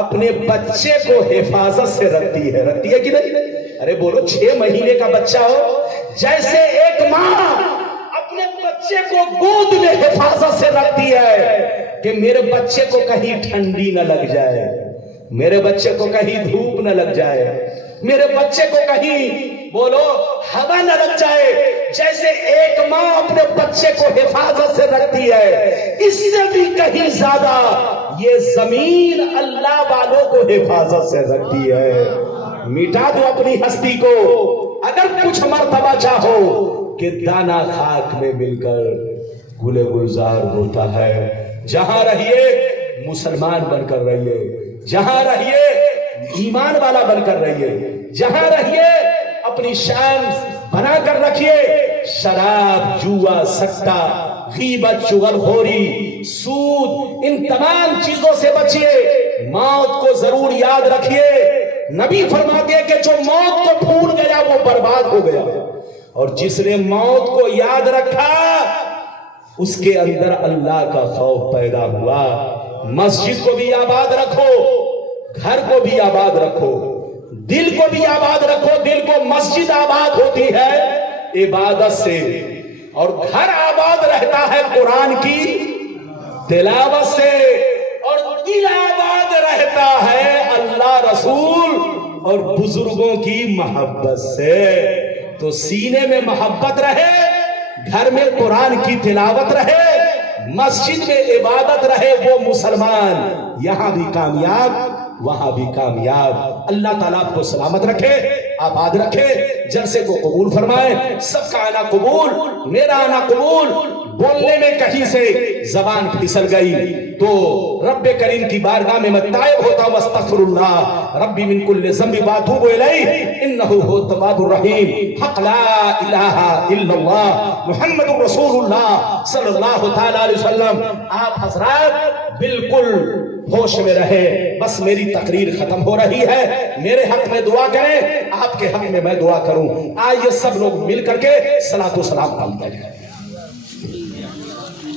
اپنے بچے کو حفاظت سے رکھتی ہے کہ نہیں؟ ارے بولو, 6 مہینے کا بچہ ہو, جیسے ایک ماں اپنے بچے کو گود میں حفاظت سے رکھتی ہے کہ میرے بچے کو کہیں ٹھنڈی نہ لگ جائے, میرے بچے کو کہیں دھوپ نہ لگ جائے, میرے بچے کو کہیں بولو ہوا نہ لگ جائے, جیسے ایک ماں اپنے بچے کو حفاظت سے رکھتی ہے, اس سے بھی کہیں زیادہ یہ زمین اللہ والوں کو حفاظت سے رکھتی ہے. مٹا دو اپنی ہستی کو اگر کچھ مرتبہ چاہو کہ دانا خاک میں مل کر گل گلزار ہوتا ہے. جہاں رہیے مسلمان بن کر رہیے, جہاں رہیے ایمان والا بن کر رہیے, جہاں رہیے اپنی شان بنا کر رکھیے. شراب, جوا, سٹا, غیبت, چغلخوری, سود, ان تمام چیزوں سے بچیے. موت کو ضرور یاد رکھیے. نبی فرماتے ہیں کہ جو موت کو بھول گیا وہ برباد ہو گیا, اور جس نے موت کو یاد رکھا اس کے اندر اللہ کا خوف پیدا ہوا. مسجد کو بھی آباد رکھو, گھر کو بھی آباد رکھو, دل کو بھی آباد رکھو. دل کو مسجد آباد ہوتی ہے عبادت سے, اور گھر آباد رہتا ہے قرآن کی تلاوت سے, اور دل آباد رہتا ہے اللہ, رسول اور بزرگوں کی محبت سے. تو سینے میں محبت رہے, گھر میں قرآن کی تلاوت رہے, مسجد میں عبادت رہے, وہ مسلمان یہاں بھی کامیاب وہاں بھی کامیاب. اللہ تعالیٰ آپ کو سلامت رکھے, آباد رکھے, جلسے کو قبول فرمائے. سب کا آنا قبول, میرا آنا قبول. بولنے میں کہیں سے زبان پھسل گئی تو رب کریم کی بارگاہ میں میں تائب ہوتا ہوں. استغفر اللہ ربی من کل ذنب واتوب الیہ انہ هو التواب الرحیم. حق لا الہ الا اللہ محمد رسول اللہ صلی اللہ تعالی علیہ وسلم. آپ حضرات بالکل ہوش میں رہے. بس میری تقریر ختم ہو رہی ہے, میرے حق میں دعا کریں, آپ کے حق میں میں دعا کروں. آئیے سب لوگ مل کر کے صلاۃ و سلام پڑھتے ہیں.